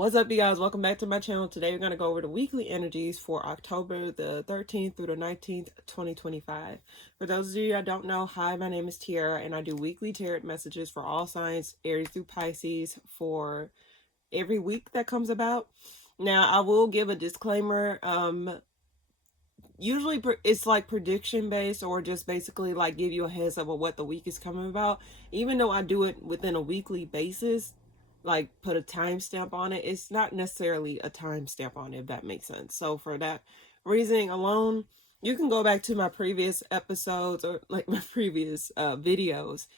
What's up, you guys? Welcome back to my channel. Today we're going to go over the weekly energies for October the 13th through the 19th, 2025. For those of you that don't know, hi, my name is Tiara, and I do weekly tarot messages for all signs, Aries through Pisces, for every week that comes about. Now, I will give a disclaimer. Usually it's like prediction based, or just basically like give you a heads up of what the week is coming about. Even though I do it within a weekly basis, like put a timestamp on it, it's not necessarily a timestamp on it, if that makes sense. So for that reasoning alone, you can go back to my previous episodes, or like my previous videos,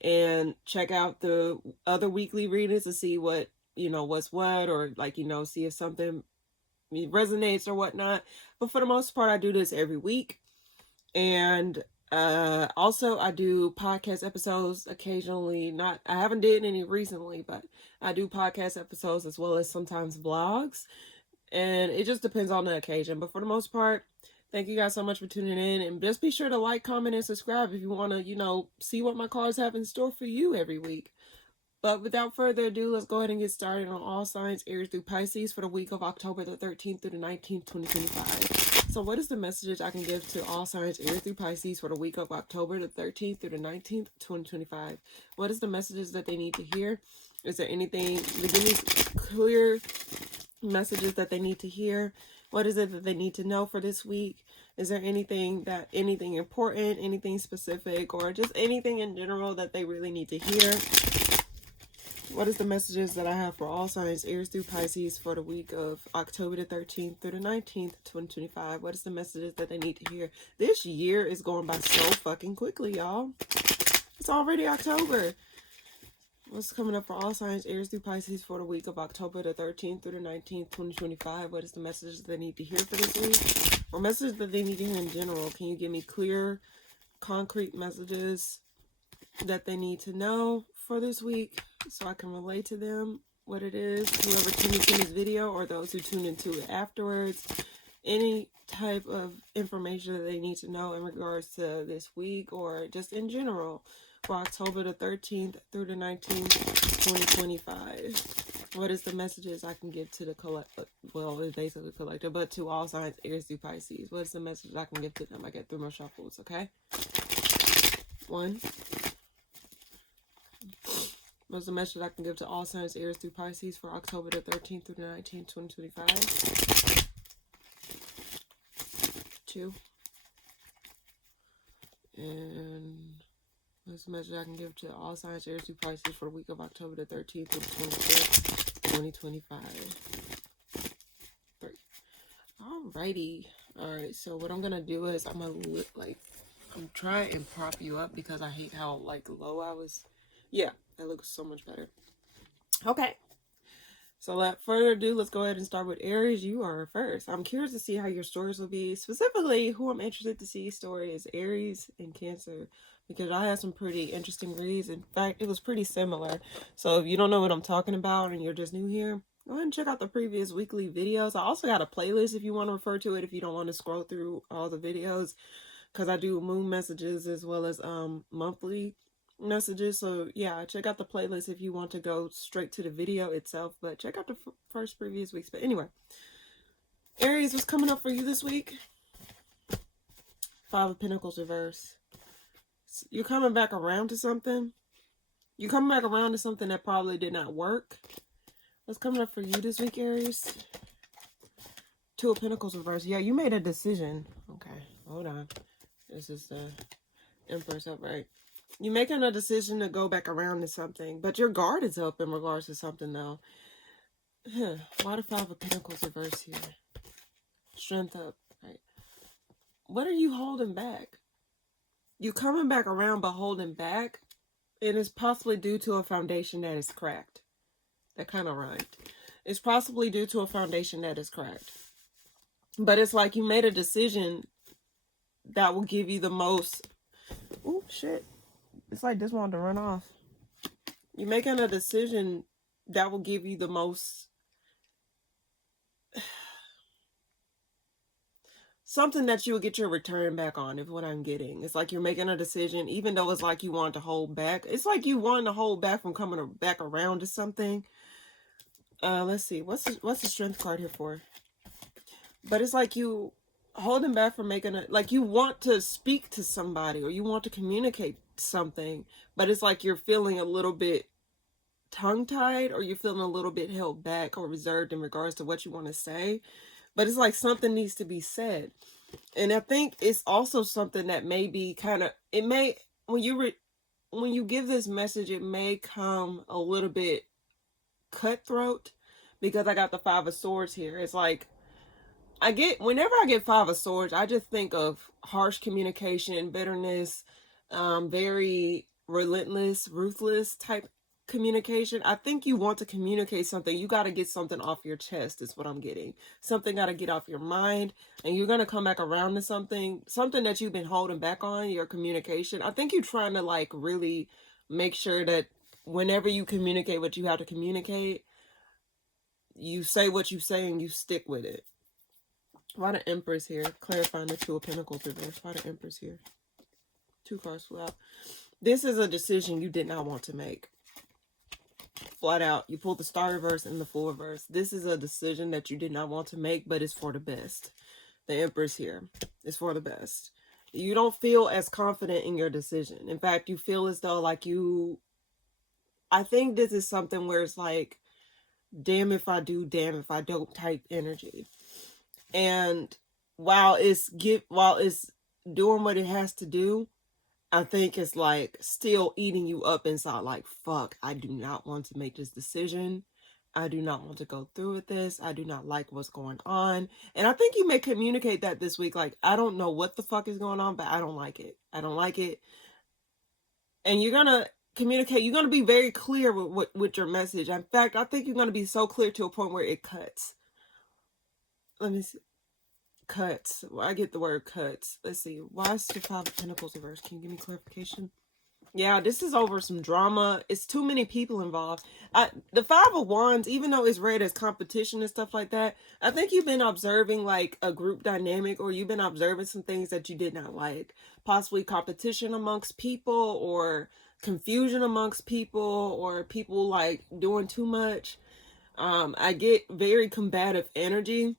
and check out the other weekly readings to see what, what's what, or like, see if something resonates or whatnot. But for the most part, I do this every week. And also I do podcast episodes occasionally. Not, I haven't did any recently, but I do podcast episodes as well as sometimes vlogs, and it just depends on the occasion. But for the most part, thank you guys so much for tuning in, and just be sure to like, comment, and subscribe if you want to see what my cards have in store for you every week. But without further ado, let's go ahead and get started on all signs Aries through Pisces for the week of October the 13th through the 19th, 2025. So what is the messages I can give to all signs Aries through Pisces for the week of October the 13th through the 19th, 2025? What is the messages that they need to hear? Is there anything, give me clear messages that they need to hear? What is it that they need to know for this week? Is there anything important, anything specific, or just anything in general that they really need to hear? What is the messages that I have for all signs Aries through Pisces for the week of October the 13th through the 19th, 2025? What is the messages that they need to hear? This year is going by so fucking quickly, y'all. It's already October. What's coming up for all signs Aries through Pisces for the week of October the 13th through the 19th, 2025? What is the messages they need to hear for this week? Or messages that they need to hear in general? Can you give me clear, concrete messages that they need to know for this week, so I can relate to them what it is, whoever tuned into this video or those who tune into it afterwards. Any type of information that they need to know in regards to this week, or just in general for October the 13th through the 19th, 2025. What is the messages I can give to the well, it's basically collective, but to all signs Aries through Pisces? What is the message I can give to them? I get 3 more shuffles, okay? 1. What's the message I can give to all signs Aries through Pisces for October the 13th through the 19th, 2025? 2. And what's the message I can give to all signs Aries through Pisces for the week of October the 13th through the 25th, 2025? 3. Alrighty. Alright, so what I'm going to do is I'm trying and prop you up because I hate how low I was. Yeah, that looks so much better. Okay. So without further ado, let's go ahead and start with Aries. You are first. I'm curious to see how your stories will be. Specifically, who I'm interested to see story is Aries and Cancer, because I had some pretty interesting reads. In fact, it was pretty similar. So if you don't know what I'm talking about and you're just new here, go ahead and check out the previous weekly videos. I also got a playlist if you want to refer to it, if you don't want to scroll through all the videos, because I do moon messages as well as monthly messages. So yeah, check out the playlist if you want to go straight to the video itself, but check out the first previous weeks. But anyway, Aries, what's coming up for you this week? 5 of Pentacles reverse. You're coming back around to something. You're coming back around to something that probably did not work. What's coming up for you this week, Aries? 2 of Pentacles reverse. Yeah, you made a decision. Okay, hold on. This is the Empress upright. You're making a decision to go back around to something, but your guard is up in regards to something, though. Why the 5 of Pentacles reverse here? Strength up, right? What are you holding back? You're coming back around, but holding back. It is possibly due to a foundation that is cracked. That kind of rhymed. It's possibly due to a foundation that is cracked. But it's like you made a decision that will give you the most... Oh, shit. It's like this wanted to run off. You're making a decision that will give you the most... something that you will get your return back on, is what I'm getting. It's like you're making a decision, even though it's like you want to hold back. It's like you want to hold back from coming back around to something. Let's see. What's the strength card here for? But it's like you holding back from making it, like you want to speak to somebody or you want to communicate something, but it's like you're feeling a little bit tongue-tied or you're feeling a little bit held back or reserved in regards to what you want to say. But it's like something needs to be said. And I think it's also something that may be kind of, it may, when you give this message, it may come a little bit cutthroat, because I got the Five of Swords here. It's like, whenever I get Five of Swords, I just think of harsh communication, bitterness, very relentless, ruthless type communication. I think you want to communicate something. You got to get something off your chest is what I'm getting. Something got to get off your mind, and you're going to come back around to something that you've been holding back on, your communication. I think you're trying to like really make sure that whenever you communicate what you have to communicate, you say what you say and you stick with it. Why the Empress here? Clarifying the Two of Pentacles reverse. Why the Empress here? Two cards flew out. This is a decision you did not want to make. Flat out. You pulled the Star reverse and the Fool reverse. This is a decision that you did not want to make, but it's for the best. The Empress here is for the best. You don't feel as confident in your decision. In fact, you feel as though like I think this is something where it's like, damn if I do, damn if I don't type energy. And while it's doing what it has to do, I think it's like still eating you up inside. Like, fuck, I do not want to make this decision. I do not want to go through with this. I do not like what's going on. And I think you may communicate that this week. Like, I don't know what the fuck is going on, but I don't like it. I don't like it. And you're going to communicate. You're going to be very clear with your message. In fact, I think you're going to be so clear to a point where it cuts. Let me see. Cuts. Well, I get the word cuts. Let's see. Why is the Five of Pentacles reverse? Can you give me clarification? Yeah, this is over some drama. It's too many people involved. The Five of Wands, even though it's read as competition and stuff like that, I think you've been observing like a group dynamic, or you've been observing some things that you did not like. Possibly competition amongst people, or confusion amongst people, or people like doing too much. I get very combative energy.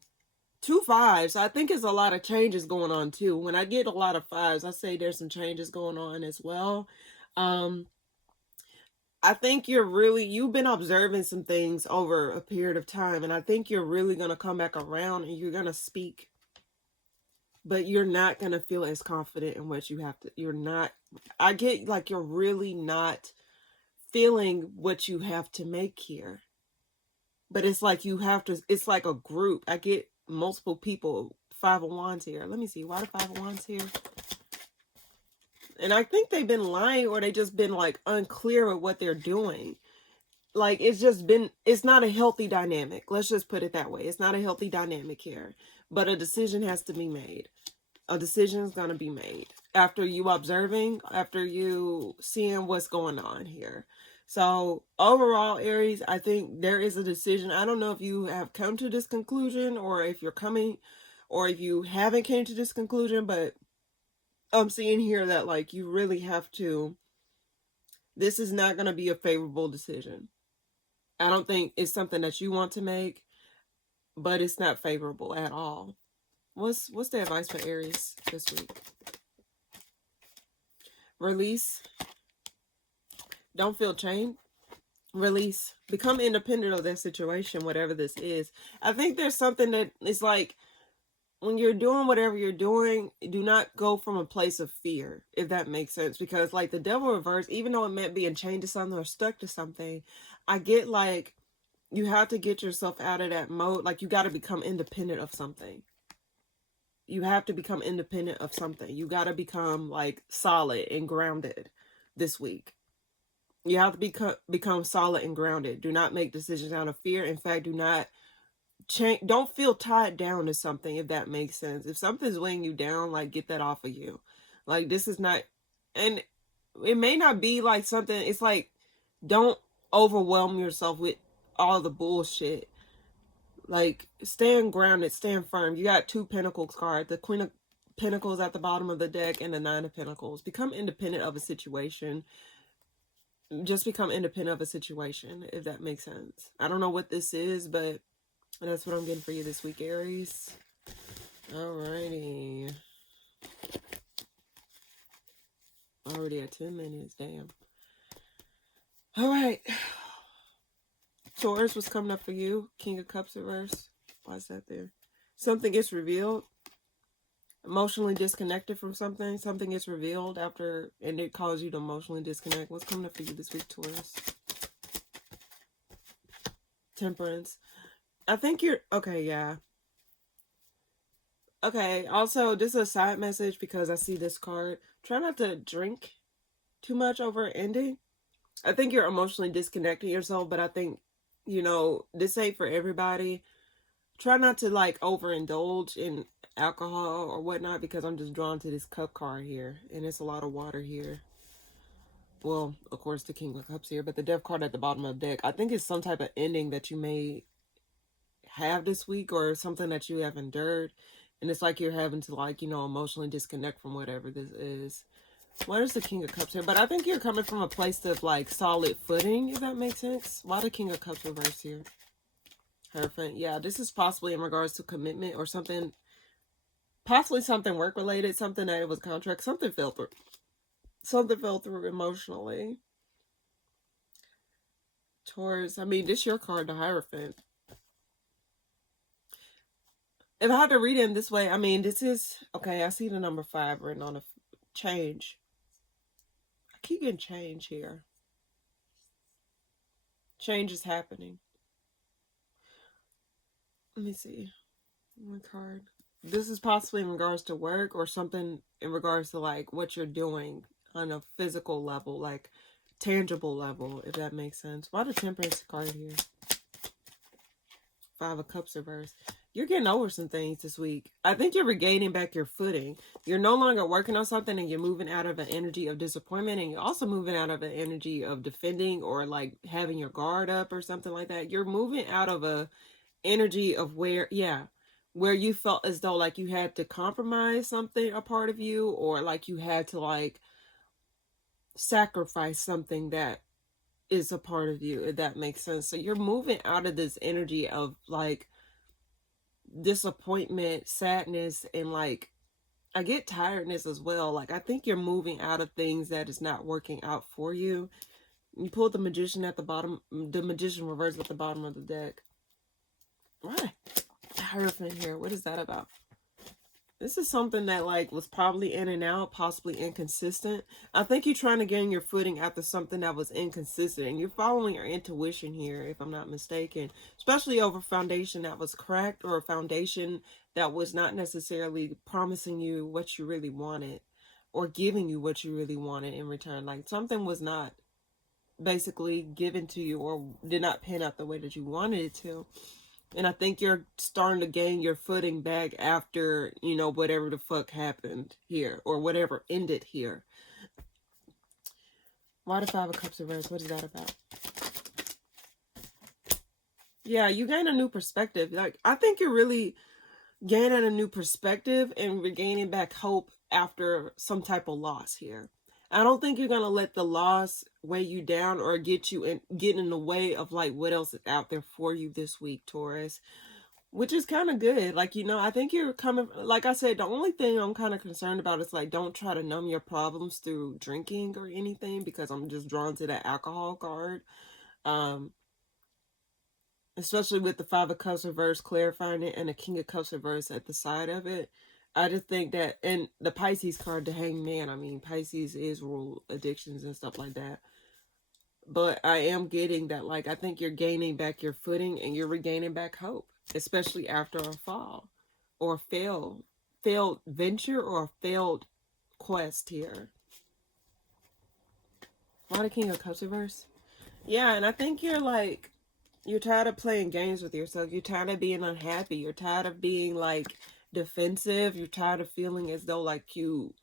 Two fives. I think it's a lot of changes going on too. When I get a lot of fives, I say there's some changes going on as well. I think you've been observing some things over a period of time, and I think you're really going to come back around and you're going to speak, but you're not going to feel as confident in what you have to. I get like you're really not feeling what you have to make here, but it's like it's like a group. I get multiple people. Five of Wands here. Let me see. Why the Five of Wands here? And I think they've been lying, or they just been like unclear with what they're doing. Like it's not a healthy dynamic. Let's just put it that way. It's not a healthy dynamic here. But a decision has to be made. A decision is going to be made after you observing, after you seeing what's going on here. So overall, Aries, I think there is a decision. I don't know if you have come to this conclusion, or if you're coming, or if you haven't came to this conclusion, but I'm seeing here that like you really have to, this is not going to be a favorable decision. I don't think it's something that you want to make, but it's not favorable at all. What's the advice for Aries this week? Release. Don't feel chained. Release. Become independent of that situation, whatever this is. I think there's something that is like, when you're doing whatever you're doing, do not go from a place of fear, if that makes sense. Because like the Devil reverse, even though it meant being chained to something or stuck to something, I get like you have to get yourself out of that mode. Like you got to become independent of something. You have to become independent of something. You got to become like solid and grounded this week. You have to become solid and grounded. Do not make decisions out of fear. In fact, don't feel tied down to something, if that makes sense. If something's weighing you down, like get that off of you. Like this is not, and it may not be like something, it's like, don't overwhelm yourself with all the bullshit. Like stand grounded, stand firm. You got two Pentacles card, the Queen of Pentacles at the bottom of the deck and the Nine of Pentacles. Become independent of a situation. just become independent of a situation, if that makes sense. I don't know what this is, but that's what I'm getting for you this week, Aries. Alrighty. Already at 10 minutes, damn. Alright. Taurus, what's coming up for you? King of Cups reverse. Why is that there? Something gets revealed. Emotionally disconnected from something. Something gets revealed after, and it causes you to emotionally disconnect. What's coming up for you this week, Taurus? Temperance. I think you're, okay, yeah. Okay, also, this is a side message because I see this card. Try not to drink too much over an ending. I think you're emotionally disconnecting yourself, but I think, you know, this ain't for everybody. Try not to, like, overindulge in alcohol or whatnot, because I'm just drawn to this cup card here, and it's a lot of water here. Well, of course, the King of Cups here, but the Death card at the bottom of the deck. I think it's some type of ending that you may have this week, or something that you have endured, and it's like you're having to, like, you know, emotionally disconnect from whatever this is. Where's the King of Cups here? But I think you're coming from a place of, like, solid footing, if that makes sense. Why the King of Cups reverse here? Hierophant. Yeah, this is possibly in regards to commitment or something, possibly something work related, something that it was contract, something fell through. Something fell through emotionally. Taurus, I mean, this your card, the Hierophant. If I had to read it in this way, I mean, this is, okay, I see the number 5 written on a change. I keep getting change here. Change is happening. Let me see. One card. This is possibly in regards to work, or something in regards to, like, what you're doing on a physical level, like tangible level, if that makes sense. Why the Temperance card here? 5 of Cups reverse. You're getting over some things this week. I think you're regaining back your footing. You're no longer working on something, and you're moving out of an energy of disappointment, and you're also moving out of an energy of defending, or like having your guard up or something like that. You're moving out of a energy of where, yeah, where you felt as though, like, you had to compromise something, a part of you, or like you had to, like, sacrifice something that is a part of you, if that makes sense. So you're moving out of this energy of, like, disappointment, sadness, and, like, I get tiredness as well. Like, I think you're moving out of things that is not working out for you. You pulled the Magician at the bottom, the Magician reverse at the bottom of the deck. What? Hierophant here. What is that about? This is something that, like, was probably in and out, possibly inconsistent. I think you're trying to gain your footing after something that was inconsistent, and you're following your intuition here, if I'm not mistaken, especially over foundation that was cracked, or a foundation that was not necessarily promising you what you really wanted, or giving you what you really wanted in return. Like, something was not basically given to you, or did not pan out the way that you wanted it to. And I think you're starting to gain your footing back after, you know, whatever the fuck happened here, or whatever ended here. Why the 5 of Cups reverse? What is that about? Yeah, you gain a new perspective. Like, I think you're really gaining a new perspective and regaining back hope after some type of loss here. I don't think you're gonna let the loss weigh you down, or get in the way of, like, what else is out there for you this week, Taurus. Which is kind of good. Like, you know, I think you're coming, like I said, the only thing I'm kind of concerned about is, like, don't try to numb your problems through drinking or anything, because I'm just drawn to that alcohol card. Especially with the 5 of Cups reverse clarifying it, and the King of Cups reverse at the side of it. I just think that, and the Pisces card, the Hangman, I mean, Pisces is rule addictions and stuff like that. But I am getting that, like, I think you're gaining back your footing, and you're regaining back hope, especially after a fall, or failed venture, or a failed quest here. Why the King of Cups reverse? Yeah, and I think you're, like, you're tired of playing games with yourself. You're tired of being unhappy. You're tired of being, like, defensive. You're tired of feeling as though, like, you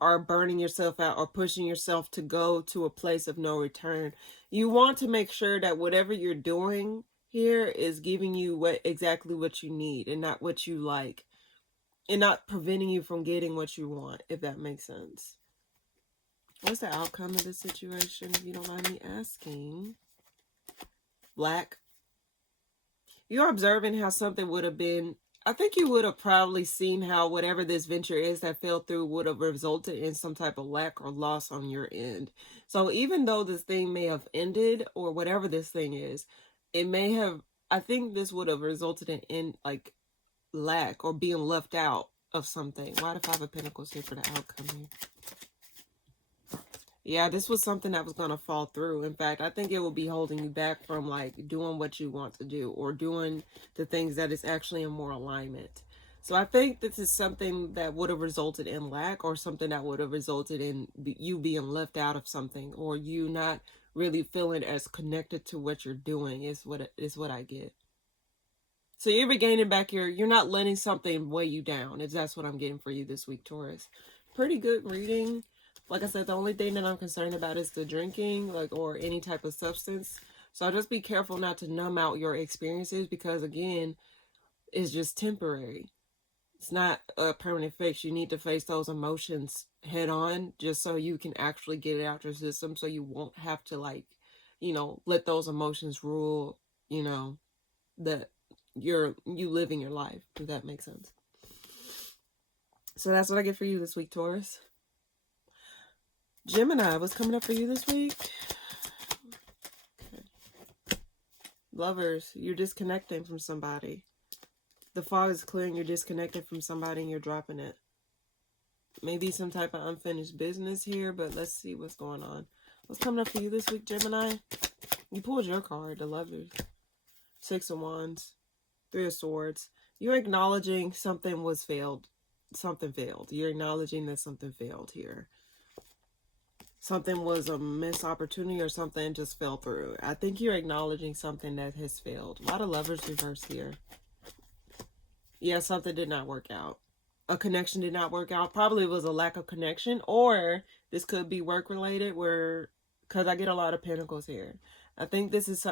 are burning yourself out, or pushing yourself to go to a place of no return. You want to make sure that whatever you're doing here is giving you exactly what you need, and not what you like, and not preventing you from getting what you want, if that makes sense. What's the outcome of this situation, if you don't mind me asking? Black. You're observing how something would have been, I think you would have probably seen how whatever this venture is that fell through would have resulted in some type of lack or loss on your end. So even though this thing may have ended, or whatever this thing is, it may have, I think this would have resulted in like lack or being left out of something. Why the Five of Pentacles here for the outcome here? Yeah, this was something that was going to fall through. In fact, I think it will be holding you back from like doing what you want to do, or doing the things that is actually in more alignment. So I think this is something that would have resulted in lack, or something that would have resulted in you being left out of something, or you not really feeling as connected to what you're doing is what I get. So you're regaining back you're not letting something weigh you down. That's what I'm getting for you this week, Taurus. Pretty good reading. Like I said, the only thing that I'm concerned about is the drinking, like, or any type of substance. So just be careful not to numb out your experiences, because again, it's just temporary. It's not a permanent fix. You need to face those emotions head on, just so you can actually get it out your system, so you won't have to, like, let those emotions rule, that you living your life, if that makes sense. So that's what I get for you this week, Taurus. Gemini, what's coming up for you this week? Okay. Lovers, you're disconnecting from somebody. The fog is clearing, you're disconnected from somebody and you're dropping it. Maybe some type of unfinished business here, but let's see what's going on. What's coming up for you this week, Gemini? You pulled your card, the Lovers. Six of Wands. Three of Swords. You're acknowledging something was failed. Something failed. You're acknowledging that something failed here. Something was a missed opportunity, or something just fell through. I think you're acknowledging something that has failed. A lot of Lovers reverse here. Yeah, something did not work out. A connection did not work out. Probably was a lack of connection, or this could be work related, because I get a lot of Pentacles here. I think this is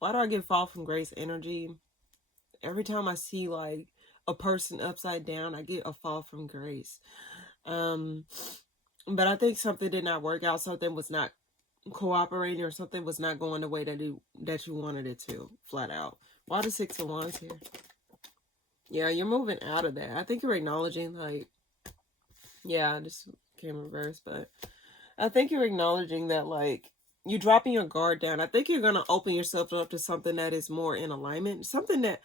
why do I get Fall from Grace energy? Every time I see like a person upside down, I get a Fall from Grace. But I think something did not work out. Something was not cooperating, or something was not going the way that you wanted it to, flat out. Why the Six of Wands here? Yeah, you're moving out of that. I think you're acknowledging, like, yeah, this came reverse, but I think you're acknowledging that, like, you're dropping your guard down. I think you're going to open yourself up to something that is more in alignment. Something that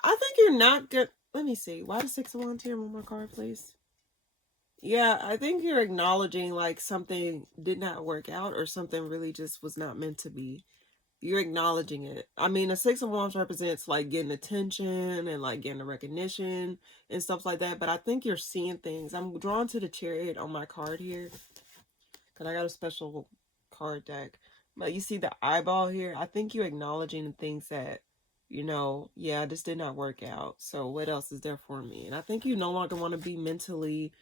I think you're not good. Let me see. Why the Six of Wands here? One more card, please. Yeah, I think you're acknowledging like something did not work out, or something really just was not meant to be. You're acknowledging it. I mean, the Six of Wands represents like getting attention and like getting the recognition and stuff like that. But I think you're seeing things. I'm drawn to the Chariot on my card here, because I got a special card deck. But you see the eyeball here? I think you're acknowledging the things that, yeah, this did not work out. So what else is there for me? And I think you no longer want to be mentally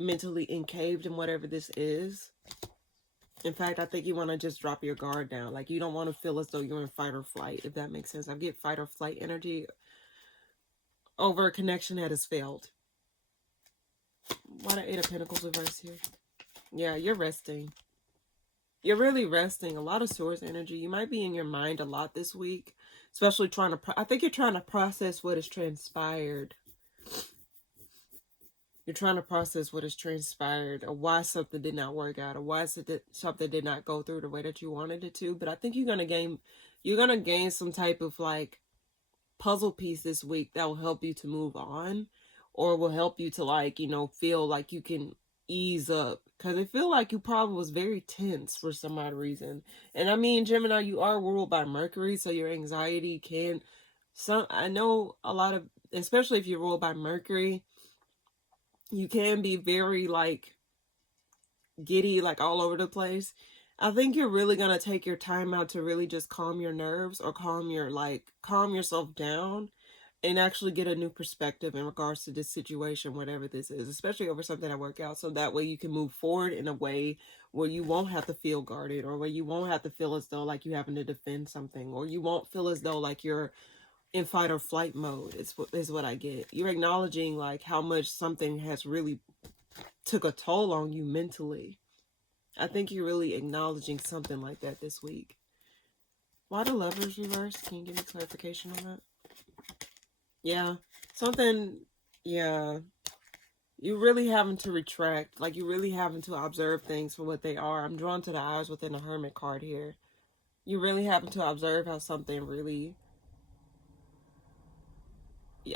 encaved in whatever this is. In fact, I think you want to just drop your guard down. Like, you don't want to feel as though you're in fight or flight, if that makes sense. I get fight or flight energy over a connection that has failed. Why the Eight of Pentacles reverse here? Yeah, you're resting. You're really resting. A lot of Source energy. You might be in your mind a lot this week, especially I think you're trying to process what has transpired. You're trying to process what has transpired, or why something did not work out, or why something did not go through the way that you wanted it to. But I think you're gonna gain some type of like puzzle piece this week that will help you to move on, or will help you to like, feel like you can ease up. Because I feel like you probably was very tense for some odd reason. And I mean, Gemini, you are ruled by Mercury, so your anxiety I know a lot of, especially if you're ruled by Mercury, you can be very like giddy, like all over the place. I think you're really going to take your time out to really just calm your nerves, or calm yourself down, and actually get a new perspective in regards to this situation, whatever this is, especially over something that worked out. So that way you can move forward in a way where you won't have to feel guarded, or where you won't have to feel as though like you having to defend something, or you won't feel as though like you're in fight or flight mode. Is what I get. You're acknowledging like how much something has really took a toll on you mentally. I think you're really acknowledging something like that this week. Why the Lovers reversed? Can you give me clarification on that? Yeah. Something, yeah. You really having to retract. Like, you really having to observe things for what they are. I'm drawn to the eyes within the Hermit card here. You really having to observe how something really...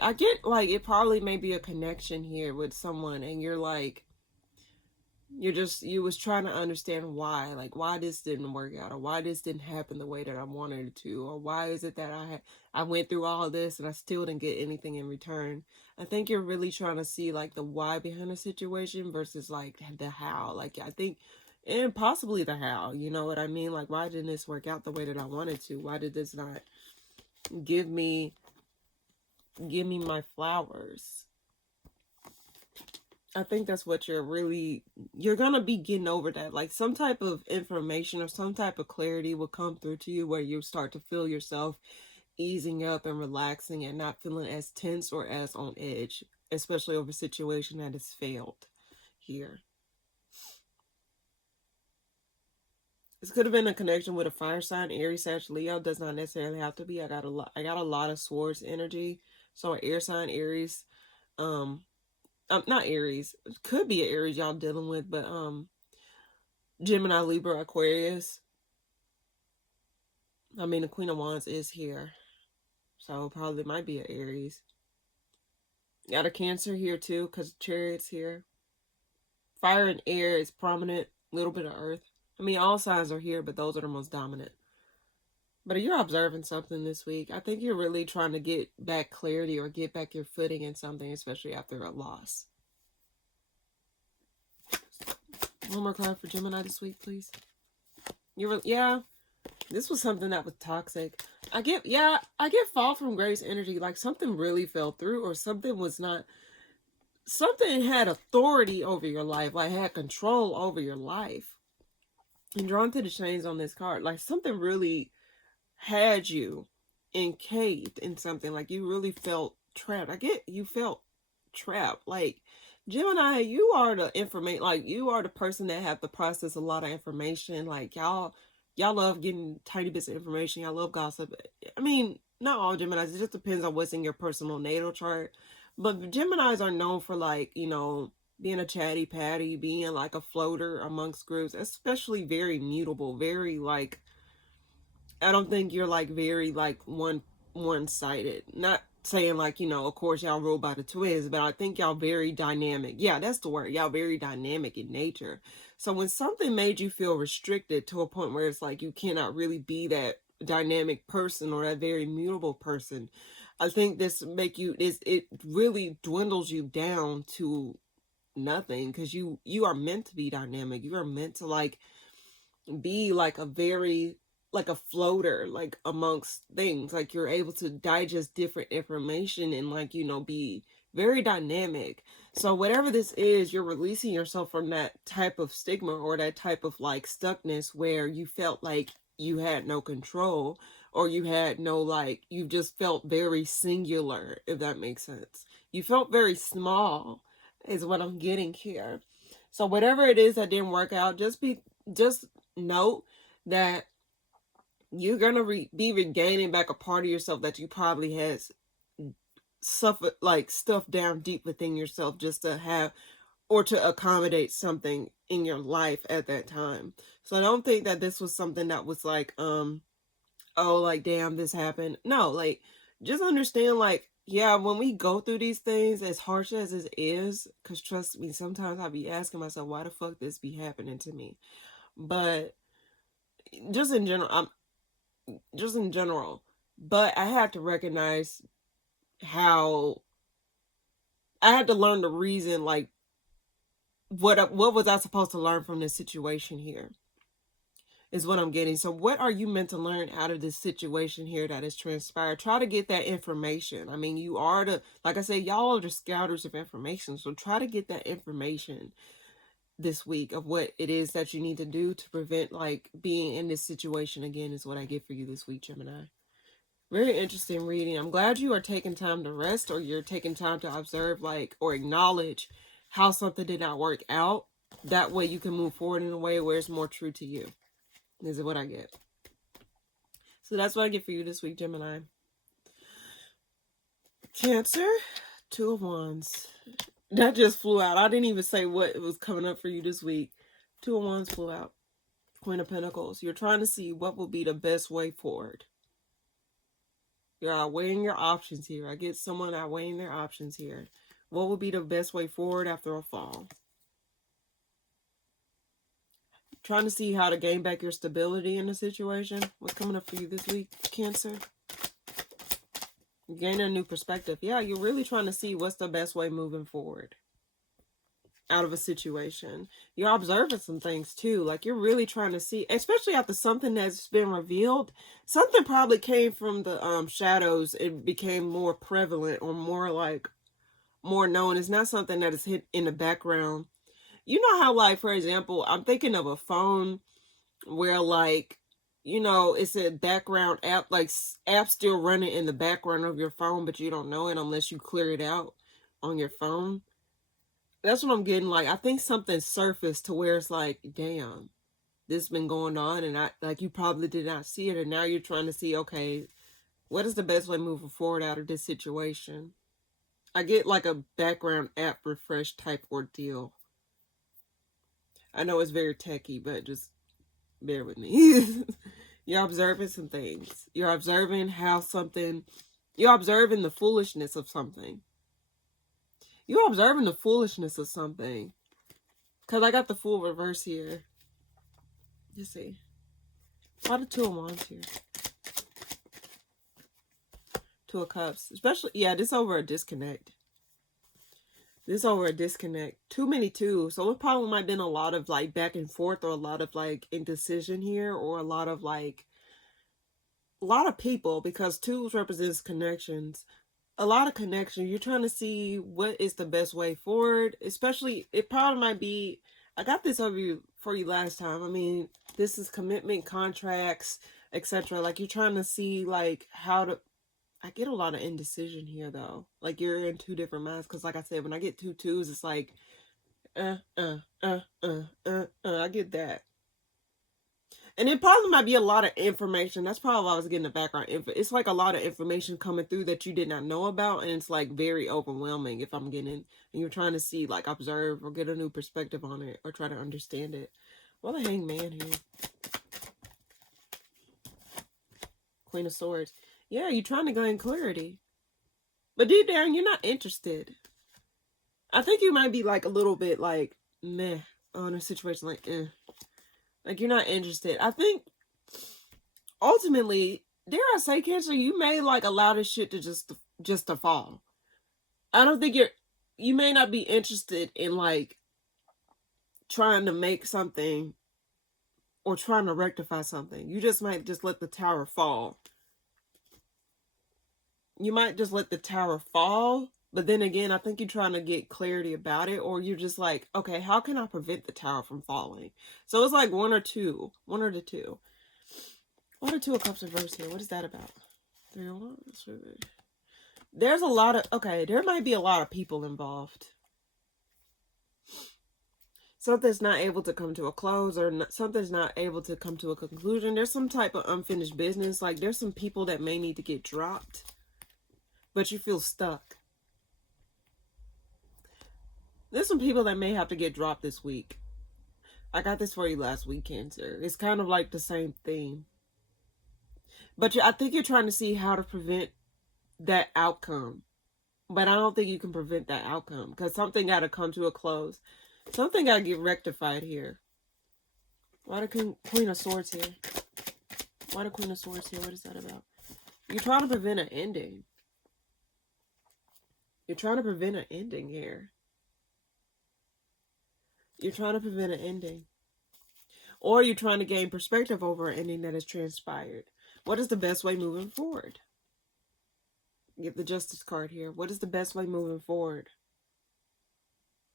I get, like, it probably may be a connection here with someone, and you're like... you was trying to understand why, like, why this didn't work out, or why this didn't happen the way that I wanted it to, or why is it that I went through all of this and I still didn't get anything in return. I think you're really trying to see, like, the why behind the situation versus, like, the how. Like, I think, and possibly the how, you know what I mean? Like, why didn't this work out the way that I wanted to? Why did this not give me my flowers? I think that's what you're going to be getting over that. Like, some type of information or some type of clarity will come through to you where you start to feel yourself easing up and relaxing and not feeling as tense or as on edge, especially over a situation that has failed here. This could have been a connection with a fire sign, Aries, Sag, Leo. Does not necessarily have to be. I got a lot of swords energy. So air sign, Aries, not Aries. It could be an Aries y'all dealing with, but Gemini, Libra, Aquarius. I mean, the Queen of Wands is here, so probably might be an Aries. Got a Cancer here too, because Chariot's here. Fire and air is prominent. Little bit of Earth. I mean, all signs are here, but those are the most dominant. But you're observing something this week. I think you're really trying to get back clarity or get back your footing in something, especially after a loss. One more card for Gemini this week, please. Yeah, this was something that was toxic. I get fall from grace energy. Like, something really fell through, or something had authority over your life, like had control over your life. And drawn to the chains on this card, like, something really had you encaged in something. Like, you really felt trapped. You felt trapped. Like, Gemini, you are the you are the person that have to process a lot of information. Like, y'all love getting tiny bits of information. Y'all love gossip. I mean, not all Geminis. It just depends on what's in your personal natal chart. But Geminis are known for, like, you know, being a chatty patty, being like a floater amongst groups, especially very mutable, very, like, I don't think you're, like, very, like, one-sided. Not saying, like, you know, of course y'all rule by the twins, but I think y'all very dynamic. Yeah, that's the word. Y'all very dynamic in nature. So when something made you feel restricted to a point where it's like you cannot really be that dynamic person or that very mutable person, I think it really dwindles you down to nothing, because you are meant to be dynamic. You are meant to, like, be like a floater, like, amongst things. Like, you're able to digest different information and, like, you know, be very dynamic. So whatever this is, you're releasing yourself from that type of stigma or that type of, like, stuckness where you felt like you had no control, or you had no, like, you just felt very singular, if that makes sense. You felt very small is what I'm getting here. So whatever it is that didn't work out, just note that you're gonna be regaining back a part of yourself that you probably has suffered, like, stuff down deep within yourself, just to have or to accommodate something in your life at that time. So I don't think that this was something that was like, oh, like, damn, this happened. No, like, just understand, like, yeah, when we go through these things, as harsh as it is, because trust me, sometimes I'll be asking myself, why the fuck this be happening to me? But just in general, but I had to recognize how I had to learn the reason, like, what was I supposed to learn from this situation here is what I'm getting. So what are you meant to learn out of this situation here that has transpired? Try to get that information. I mean, you are like I said, y'all are the scouters of information. So try to get that information this week of what it is that you need to do to prevent, like, being in this situation again, is what I get for you this week, Gemini. Very interesting reading. I'm glad you are taking time to rest, or you're taking time to observe, like, or acknowledge how something did not work out. That way you can move forward in a way where it's more true to you. This is what I get. So that's what I get for you this week, Gemini. Cancer, Two of Wands. That just flew out. I didn't even say what was coming up for you this week. Two of Wands flew out. Queen of Pentacles. You're trying to see what will be the best way forward. You're weighing your options here. I get someone out weighing their options here. What will be the best way forward after a fall? Trying to see how to gain back your stability in the situation. What's coming up for you this week, Cancer? Gaining a new perspective. Yeah, you're really trying to see what's the best way moving forward out of a situation. You're observing some things too. Like you're really trying to see, especially after something that's been revealed. Something probably came from the shadows. It became more prevalent or more known. It's not something that is hit in the background. You know how, like, for example, I'm thinking of a phone where, like, you know, it's a background app, like app still running in the background of your phone, but you don't know it unless you clear it out on your phone. That's what I'm getting. Like, I think something surfaced to where it's like, damn, this has been going on, and you probably did not see it, and now you're trying to see, okay, what is the best way moving forward out of this situation? I get like a background app refresh type ordeal. I know it's very techy, but just bear with me. You're observing some things. You're observing you're observing the foolishness of something. You're observing the foolishness of something. Because I got the Fool reverse here. You see. Why the Two of Wands here? Two of Cups. Especially, yeah, this over a disconnect. This over a disconnect. Too many twos. So it probably might have been a lot of like back and forth, or a lot of like indecision here, or a lot of people, because twos represents connections. A lot of connection. You're trying to see what is the best way forward. Especially, it probably might be, I got this for you last time. I mean, this is commitment, contracts, etc. Like you're trying to see like how to, I get a lot of indecision here though. Like you're in two different minds. Cause like I said, when I get two twos, it's like, I get that. And it probably might be a lot of information. That's probably why I was getting the background info. It's like a lot of information coming through that you did not know about. And it's like very overwhelming if I'm getting, and you're trying to see, like observe or get a new perspective on it or try to understand it. Well, the Hangman here. Queen of Swords. Yeah, you're trying to gain clarity. But deep down, you're not interested. I think you might be like a little bit like meh on a situation, like like you're not interested. I think ultimately, dare I say, Cancer, you may like allow this shit to just to fall. I don't think you may not be interested in like trying to make something or trying to rectify something. You just might just let the tower fall. You might just let the tower fall. But then again, I think you're trying to get clarity about it, or you're just like, okay, how can I prevent the tower from falling? So it's like one or the two. One or the Two of Cups reversed here. What is that about? Three of Wands. There's a lot of, okay, there might be a lot of people involved. Something's not able to come to a close, or something's not able to come to a conclusion. There's some type of unfinished business. Like there's some people that may need to get dropped, but you feel stuck. There's some people that may have to get dropped this week. I got this for you last week, Cancer. It's kind of like the same theme. But I think you're trying to see how to prevent that outcome. But I don't think you can prevent that outcome, because something got to come to a close. Something got to get rectified here. Why the Queen of Swords here? Why the Queen of Swords here? What is that about? You're trying to prevent an ending. You're trying to prevent an ending here. You're trying to prevent an ending. Or you're trying to gain perspective over an ending that has transpired. What is the best way moving forward? Get the Justice card here. What is the best way moving forward?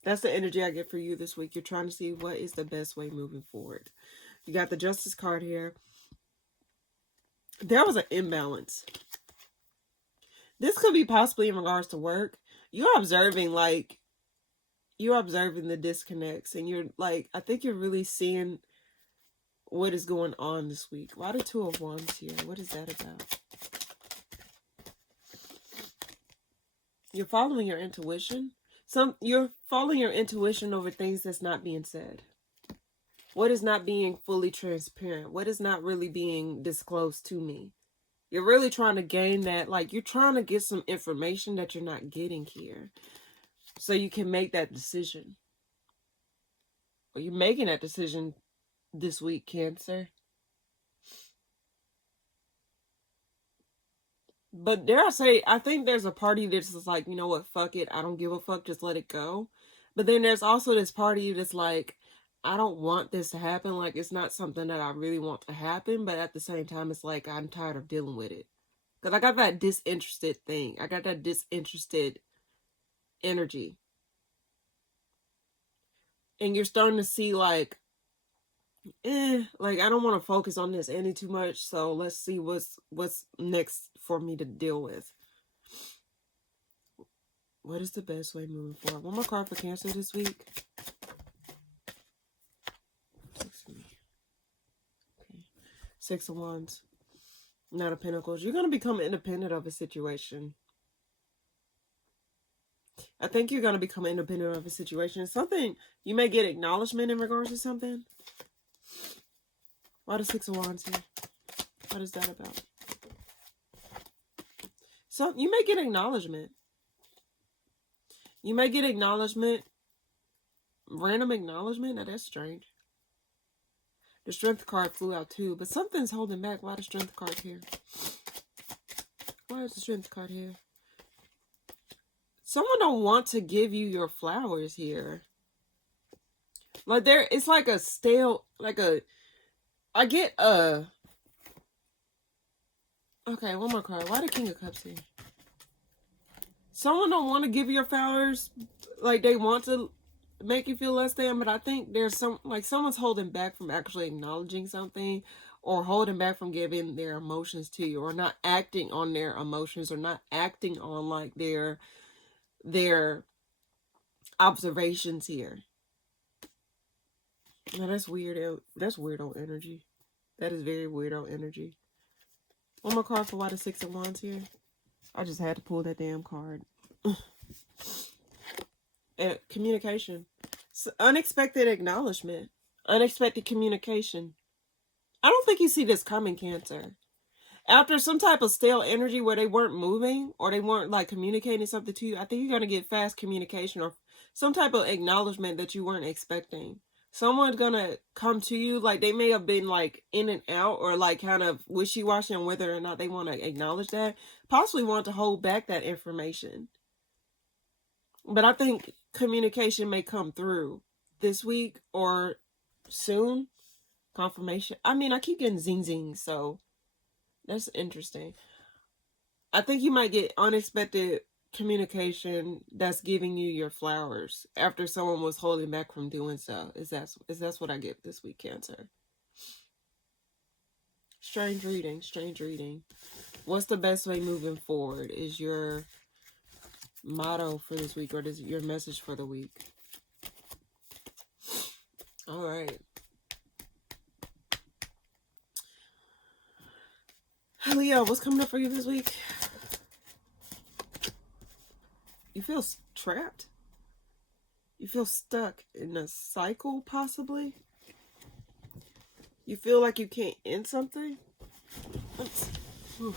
That's the energy I get for you this week. You're trying to see what is the best way moving forward. You got the Justice card here. There was an imbalance. This could be possibly in regards to work. You're observing like you're observing the disconnects, and you're like, I think you're really seeing what is going on this week. Why the Two of Wands here? What is that about? You're following your intuition. You're following your intuition over things that's not being said. What is not being fully transparent? What is not really being disclosed to me? You're really trying to gain that, like you're trying to get some information that you're not getting here, so you can make that decision. Or you're making that decision this week, Cancer. But dare I say, I think there's a party that's just like, you know what, fuck it, I don't give a fuck, just let it go. But then there's also this party that's like, I don't want this to happen. Like, it's not something that I really want to happen, but at the same time, it's like, I'm tired of dealing with it. Because I got that disinterested thing. I got that disinterested energy. And you're starting to see like, like I don't want to focus on this any too much, so let's see what's next for me to deal with. What is the best way moving forward? One more card for Cancer this week. Okay. 6 of Wands. Knight of Pentacles. You're going to become independent of a situation. I think you're going to become independent of a situation. Something, you may get acknowledgement in regards to something. Why the 6 of Wands here? What is that about? So you may get acknowledgement. You may get acknowledgement. Random acknowledgement. Now that's strange. The Strength card flew out too, but something's holding back. Why the Strength card here? Why is the Strength card here? Someone don't want to give you your flowers here. Like it's like a stale, like a, I get a, okay, one more card. Why the King of Cups here? Someone don't want to give you your flowers, like they want to make you feel less than, but I think there's someone's holding back from actually acknowledging something, or holding back from giving their emotions to you, or not acting on their emotions, or not acting on like their observations here. Now that's weird. That's weirdo energy. That is very weirdo energy. One more card for why the 6 of Wands here. I just had to pull that damn card. Communication. Unexpected acknowledgement. Unexpected communication. I don't think you see this coming, Cancer. After some type of stale energy where they weren't moving, or they weren't like communicating something to you, I think you're going to get fast communication, or some type of acknowledgement that you weren't expecting. Someone's going to come to you, like they may have been like in and out, or like kind of wishy-washy on whether or not they want to acknowledge that. Possibly want to hold back that information. But I think communication may come through this week or soon. Confirmation. I mean, I keep getting zing, so that's interesting. I think you might get unexpected communication that's giving you your flowers after someone was holding back from doing so. Is that's what I get this week, Cancer. Strange reading, strange reading. What's the best way moving forward is your motto for this week, or is your message for the week? All right. Leo, what's coming up for you this week? You feel trapped? You feel stuck in a cycle, possibly? You feel like you can't end something? All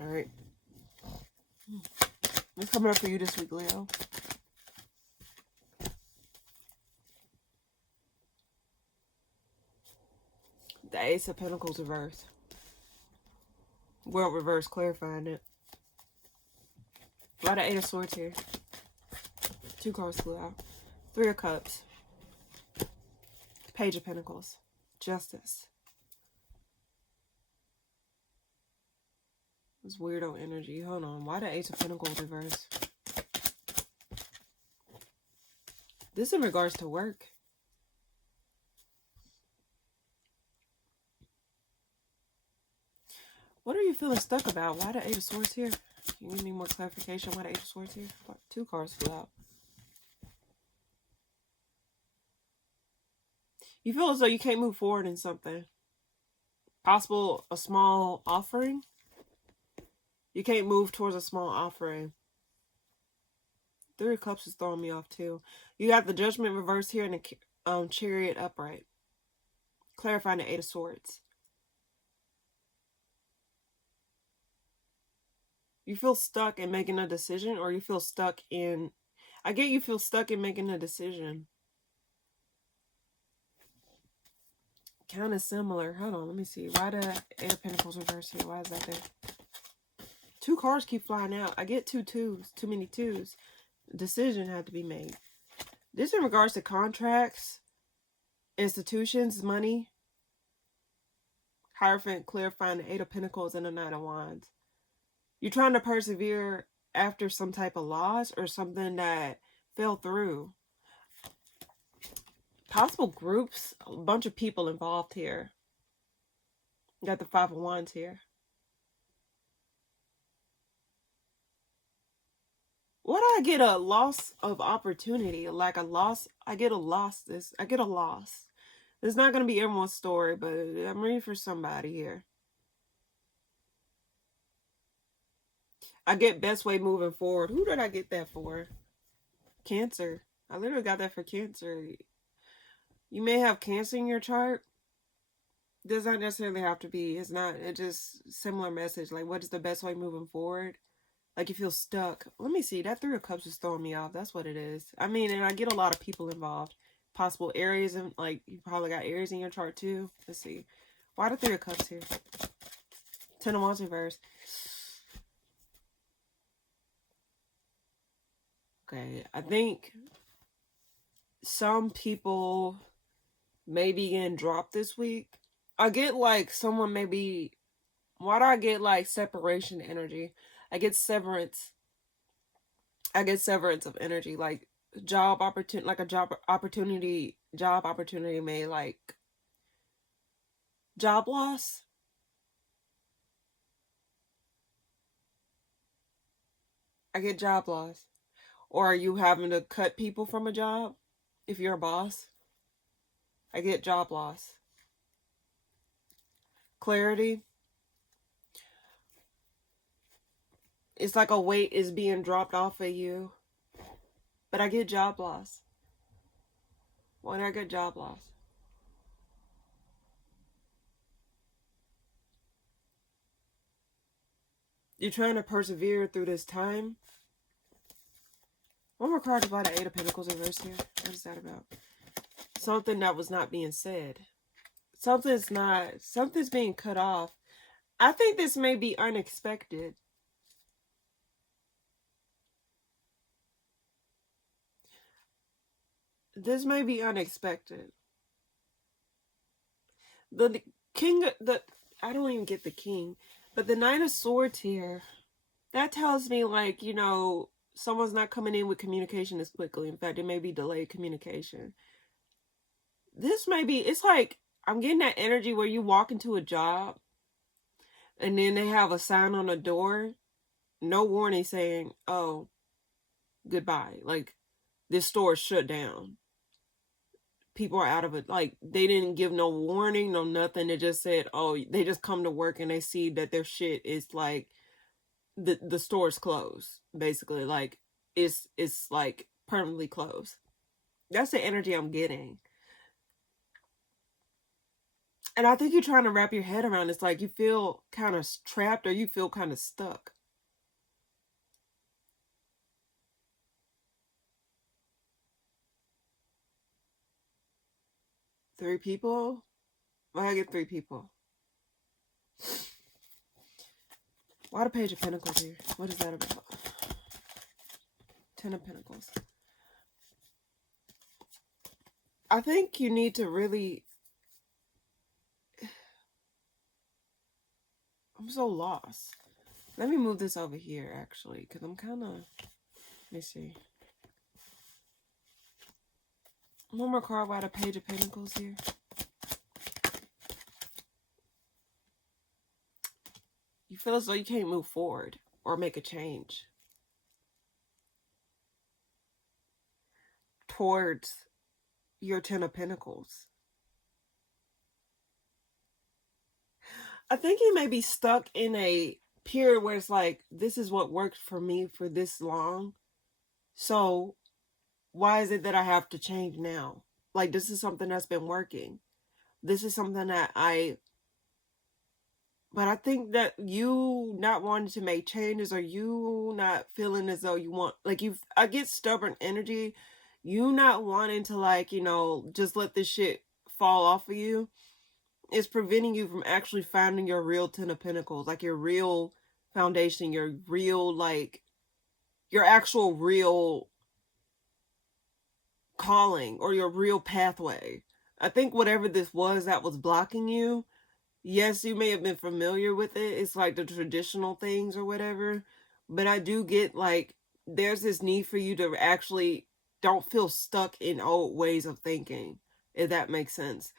right. What's coming up for you this week, Leo? The Ace of Pentacles reverse. World reverse, clarifying it. Why the 8 of Swords here? 2 cards flew out. 3 of Cups. Page of Pentacles. Justice. This weirdo energy. Hold on. Why the 8 of Pentacles reverse? This in regards to work. What are you feeling stuck about? Why the 8 of Swords here? Can you give me more clarification? Why the 8 of Swords here? 2 cards flew out. You feel as though you can't move forward in something. Possible a small offering. You can't move towards a small offering. Three of Cups is throwing me off too. You got the Judgment reverse here and the Chariot upright. Clarifying the Eight of Swords. You feel stuck in making a decision, or you feel stuck in... I get you feel stuck in making a decision. Kind of similar. Hold on, let me see. Why the Eight of Pentacles reverse here? Why is that there? Two cards keep flying out. I get two twos. Too many twos. Decision had to be made. This in regards to contracts, institutions, money. Hierophant clarifying the Eight of Pentacles and the Knight of Wands. You're trying to persevere after some type of loss or something that fell through. Possible groups, a bunch of people involved here. You got the Five of Wands here. What do I get? A loss of opportunity, like a loss. I get a loss. I get a loss. It's not going to be everyone's story, but I'm reading for somebody here. I get best way moving forward. Who did I get that for? Cancer. I literally got that for Cancer. You may have Cancer in your chart. Does not necessarily have to be. It's not. It's just similar message. Like, what is the best way moving forward? Like, you feel stuck. Let me see. That Three of Cups is throwing me off. That's what it is. I mean, and I get a lot of people involved. Possible Aries, and like, you probably got Aries in your chart too. Let's see. Why the Three of Cups here? Ten of Wands reverse. Okay, I think some people may be getting dropped this week. I get like someone maybe... Why do I get like separation energy? I get severance. I get severance of energy, like job opportunity, like a job opportunity may like job loss. I get job loss. Or are you having to cut people from a job if you're a boss? I get job loss. Clarity. It's like a weight is being dropped off of you. But I get job loss. Why do I get job loss? You're trying to persevere through this time. One more card about the Eight of Pentacles reverse here. What is that about? Something that was not being said. Something's being cut off. I think this may be unexpected. This may be unexpected. The king, I don't even get the king, but the Nine of Swords here, that tells me, like, you know, someone's not coming in with communication as quickly. In fact, it may be delayed communication. This may be, it's like, I'm getting that energy where you walk into a job and then they have a sign on the door, no warning, saying, oh, goodbye. Like, this store is shut down. People are out of it. Like, they didn't give no warning, no nothing. They just said, oh, they just come to work and they see that their shit is like, the store's closed, basically. Like, it's like permanently closed. That's the energy I'm getting. And I think you're trying to wrap your head around. It's like you feel kind of trapped or you feel kind of stuck. Three people? Why I get three people? Why the Page of Pentacles here? What is that about? Ten of Pentacles. I think you need to really... I'm so lost. Let me move this over here, actually, because I'm kind of... Let me see. One more card by the Page of Pentacles here. You feel as though you can't move forward or make a change towards your Ten of Pentacles. I think you may be stuck in a period where it's like, this is what worked for me for this long. So why is it that I have to change now? Like, this is something that's been working. This is something that but I think that you not wanting to make changes, or you not feeling as though you want, like, I get stubborn energy. You not wanting to, like, just let this shit fall off of you is preventing you from actually finding your real Ten of Pentacles, like your real foundation, your real, like, your actual real calling or your real pathway. I think whatever this was that was blocking you, yes, you may have been familiar with it. It's like the traditional things or whatever. But I do get, like, there's this need for you to actually don't feel stuck in old ways of thinking, if that makes sense.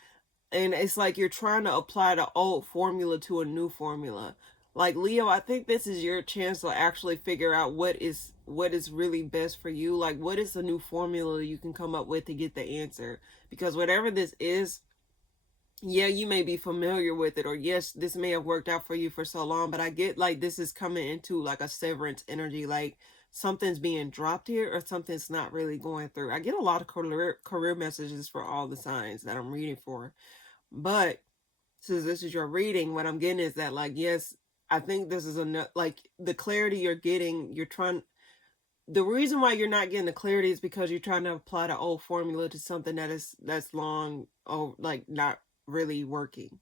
And it's like you're trying to apply the old formula to a new formula. Like, Leo, I think this is your chance to actually figure out what is really best for you. Like, what is the new formula you can come up with to get the answer? Because whatever this is, yeah, you may be familiar with it, or yes, this may have worked out for you for so long, but I get, like, this is coming into like a severance energy, like something's being dropped here or something's not really going through. I get a lot of career messages for all the signs that I'm reading for. But since this is your reading, what I'm getting is that, like, yes, I think this is enough. Like, the clarity you're getting, the reason why you're not getting the clarity is because you're trying to apply the old formula to something that's long, like, not really working.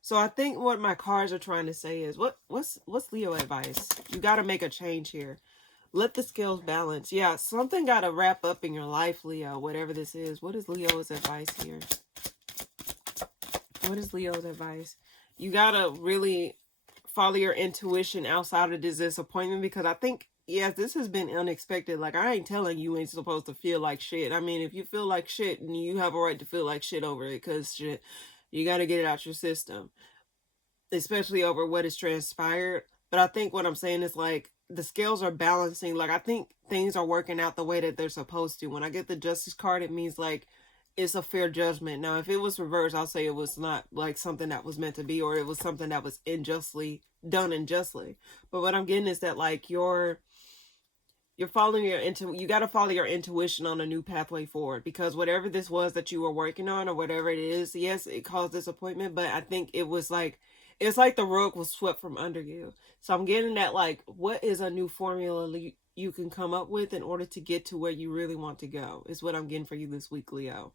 So I think what my cards are trying to say is, what's Leo advice? You got to make a change here. Let the scales balance. Yeah, something got to wrap up in your life, Leo, whatever this is. What is Leo's advice here? What is Leo's advice? You got to really follow your intuition outside of this disappointment, because I think, yeah, this has been unexpected. Like, I ain't telling you ain't supposed to feel like shit. I mean, if you feel like shit, you have a right to feel like shit over it, because shit, you got to get it out your system, especially over what has transpired. But I think what I'm saying is, like, the scales are balancing. Like, I think things are working out the way that they're supposed to. When I get the Justice card, it means, like, it's a fair judgment. Now, if it was reversed, I'll say it was not, like, something that was meant to be, or it was something that was done unjustly. But what I'm getting is that, like, you're following you got to follow your intuition on a new pathway forward, because whatever this was that you were working on, or whatever it is, yes, it caused disappointment, but I think it was like, it's like the rug was swept from under you. So I'm getting that, like, what is a new formula you can come up with in order to get to where you really want to go, is what I'm getting for you this week, Leo.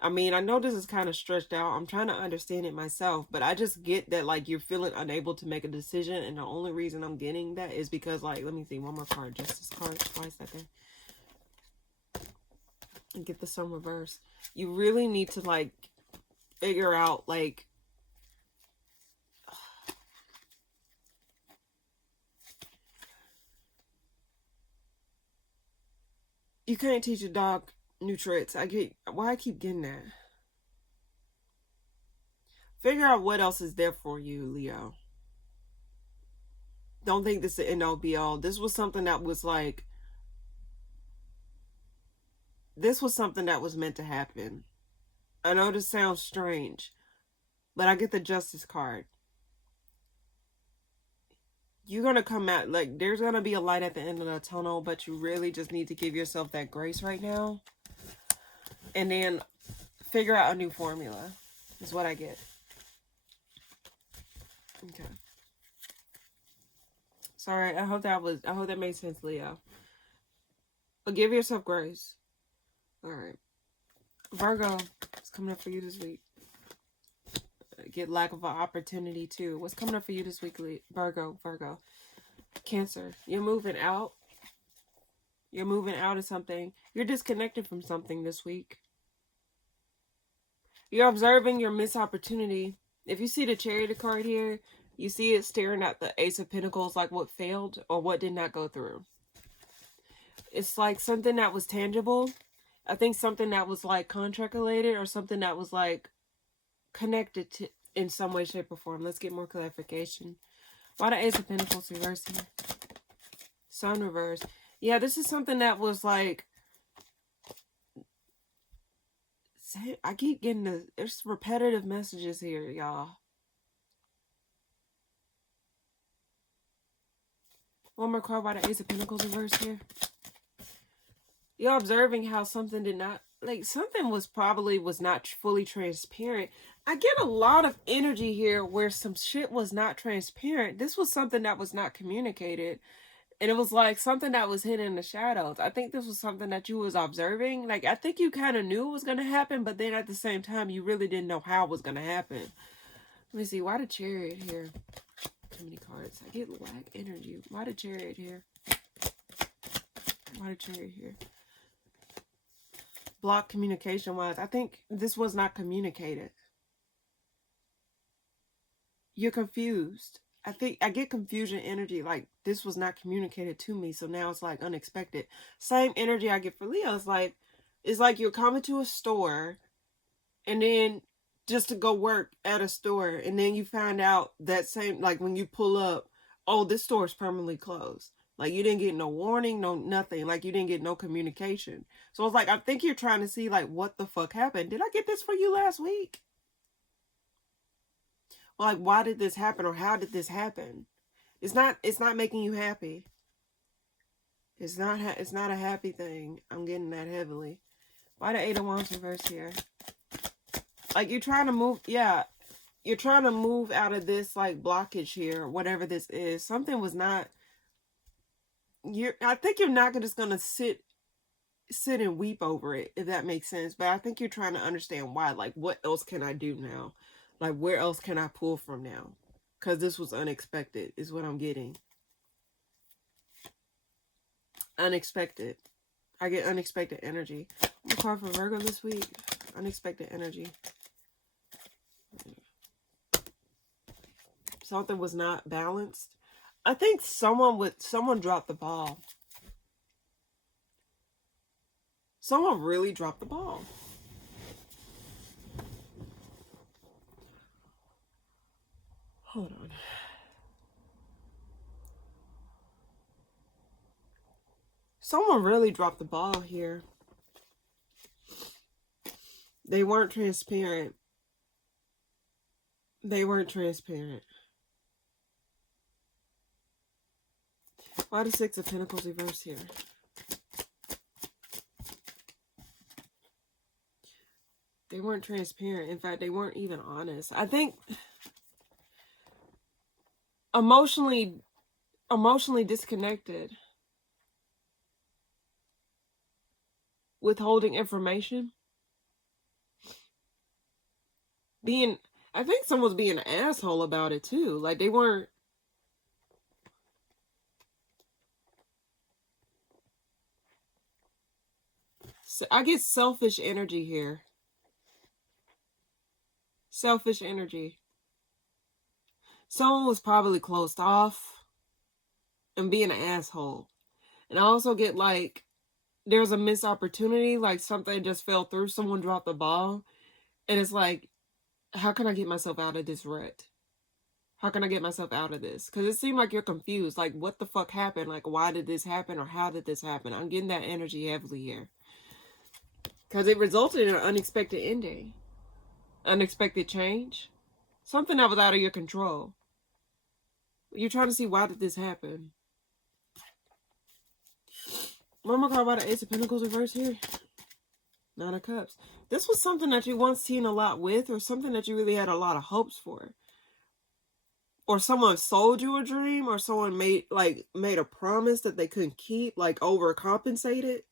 I mean, I know this is kind of stretched out. I'm trying to understand it myself, but I just get that, like, you're feeling unable to make a decision, and the only reason I'm getting that is because, like, let me see, one more card. Justice card. Why is that there? And get the Sun reverse. You really need to, like, figure out, like, you can't teach a dog new tricks. Why I keep getting that. Figure out what else is there for you, Leo. Don't think this is the end all be all. This was something that was like, this was something that was meant to happen. I know this sounds strange, but I get the Justice card. You're going to come out, like, there's going to be a light at the end of the tunnel, but you really just need to give yourself that grace right now. And then figure out a new formula, is what I get. Okay. Sorry, I hope that made sense, Leo. But give yourself grace. All right. Virgo, it's coming up for you this week. Get lack of an opportunity too. What's coming up for you this week, Virgo? Cancer, you're moving out. You're moving out of something. You're disconnected from something this week. You're observing your missed opportunity. If you see the Chariot card here, you see it staring at the Ace of Pentacles, like what failed or what did not go through. It's like something that was tangible. I think something that was like contract related, or something that was like connected to in some way, shape, or form. Let's get more clarification. Why the Ace of Pentacles reversing? Sun reverse. Yeah, this is something that was like, I keep getting there's repetitive messages here, y'all. One more card by the Ace of Pentacles reverse here. You're observing how something did not, like something was not fully transparent. I get a lot of energy here where some shit was not transparent. This was something that was not communicated. And it was like something that was hidden in the shadows. I think this was something that you was observing. Like, I think you kind of knew it was going to happen, but then at the same time, you really didn't know how it was going to happen. Let me see. Why the Chariot here? Too many cards. I get lack energy. Why the Chariot here? Why the Chariot here? Block communication-wise. I think this was not communicated. You're confused. I think I get confusion energy, like this was not communicated to me, so now it's like unexpected. Same energy I get for Leo. It's like you're coming to a store and then just to go work at a store, and then you find out that same, like when you pull up, oh, this store is permanently closed. Like you didn't get no warning, no nothing. Like you didn't get no communication. So it's like, I think you're trying to see like what the fuck happened. Did I get this for you last week? Like, why did this happen, or how did this happen? It's not making you happy. It's not a happy thing. I'm getting that heavily. Why the Eight of Wands reverse here? Like you're trying to move, yeah. You're trying to move out of this like blockage here, whatever this is. Something was not. I think you're not just gonna sit and weep over it, if that makes sense. But I think you're trying to understand why. Like, what else can I do now? Like, where else can I pull from now? Because this was unexpected, is what I'm getting. Unexpected. I get unexpected energy. I'm a card for Virgo this week. Unexpected energy. Something was not balanced. I think someone dropped the ball. Someone really dropped the ball. Hold on. Someone really dropped the ball here. They weren't transparent. They weren't transparent. Why the Six of Pentacles reverse here? They weren't transparent. In fact, they weren't even honest. I think emotionally disconnected. Withholding information. I think someone's being an asshole about it too. Like they weren't. So I get selfish energy here. Selfish energy. Someone was probably closed off and being an asshole. And I also get like there's a missed opportunity, like something just fell through, someone dropped the ball. And it's like, how can I get myself out of this rut? How can I get myself out of this? Because it seemed like you're confused. Like, what the fuck happened? Like, why did this happen? Or how did this happen? I'm getting that energy heavily here. Because it resulted in an unexpected ending. Unexpected change. Something that was out of your control. You're trying to see, why did this happen? One more card by the Ace of Pentacles reverse here. Nine of Cups. This was something that you once seen a lot with, or something that you really had a lot of hopes for. Or someone sold you a dream, or someone made a promise that they couldn't keep, like overcompensated.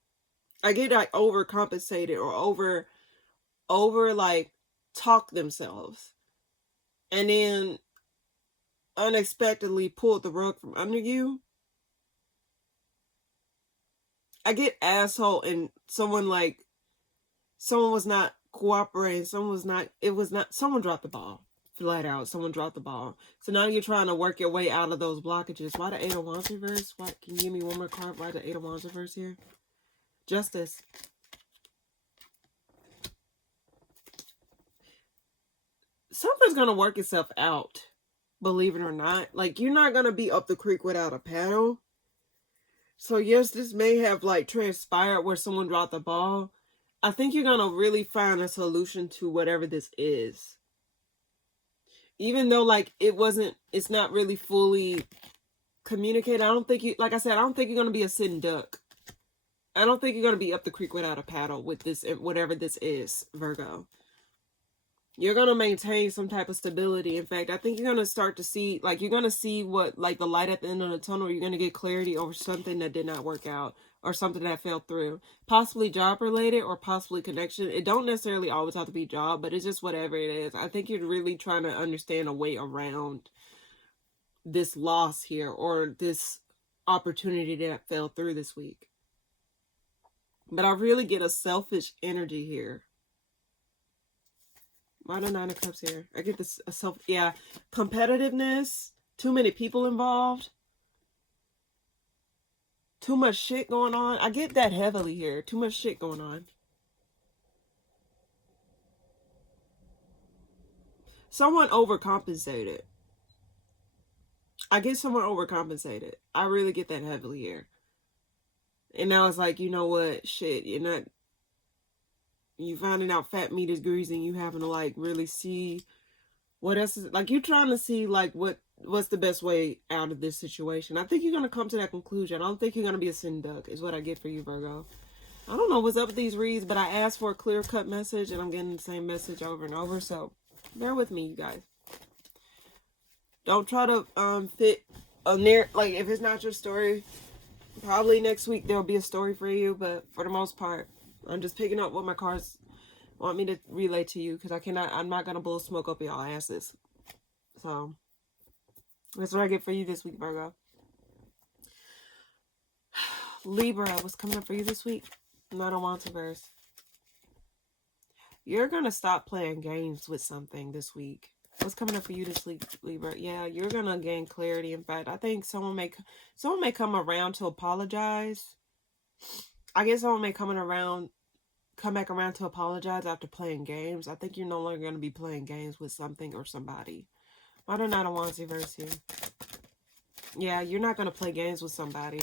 I get like overcompensated or over like talk themselves. And then unexpectedly pulled the rug from under you. I get asshole, and someone was not cooperating. Someone dropped the ball. Flat out, someone dropped the ball. So now you're trying to work your way out of those blockages. Why the Eight of Wands reverse? Can you give me one more card? Why the Eight of Wands reverse here? Justice. Something's going to work itself out. Believe it or not. Like, you're not going to be up the creek without a paddle. So yes, this may have like transpired where someone dropped the ball. I think you're going to really find a solution to whatever this is. Even though like it's not really fully communicate. I don't think you, like I said, I don't think you're going to be a sitting duck. I don't think you're going to be up the creek without a paddle with this, whatever this is, Virgo. You're going to maintain some type of stability. In fact, I think you're going to start to see, like, you're going to see what, like, the light at the end of the tunnel. You're going to get clarity over something that did not work out or something that fell through. Possibly job related or possibly connection. It don't necessarily always have to be job, but it's just whatever it is. I think you're really trying to understand a way around this loss here or this opportunity that fell through this week. But I really get a selfish energy here. Why the Nine of Cups here? I get this competitiveness, too many people involved, too much shit going on. I get that heavily here. Too much shit going on. Someone overcompensated. I get someone overcompensated. I really get that heavily here. And now it's like, you know what? Shit, you finding out fat meat is greasy and you having to like really see what else is, like, you're trying to see like what's the best way out of this situation. I think you're going to come to that conclusion. I don't think you're going to be a sin duck is what I get for you, Virgo. I don't know what's up with these reads, but I asked for a clear-cut message and I'm getting the same message over and over, so bear with me, you guys. Don't try to fit a near, like, if it's not your story, probably next week there'll be a story for you, but for the most part, I'm just picking up what my cards want me to relay to you because I'm not going to blow smoke up y'all asses. So, that's what I get for you this week, Virgo. Libra, what's coming up for you this week? Not a Wantaverse. You're going to stop playing games with something this week. What's coming up for you this week, Libra? Yeah, you're going to gain clarity. In fact, I think someone may come around to apologize. I guess someone may come back around to apologize after playing games. I think you're no longer going to be playing games with something or somebody. Why do not a Wantaverse here? Yeah, you're not going to play games with somebody.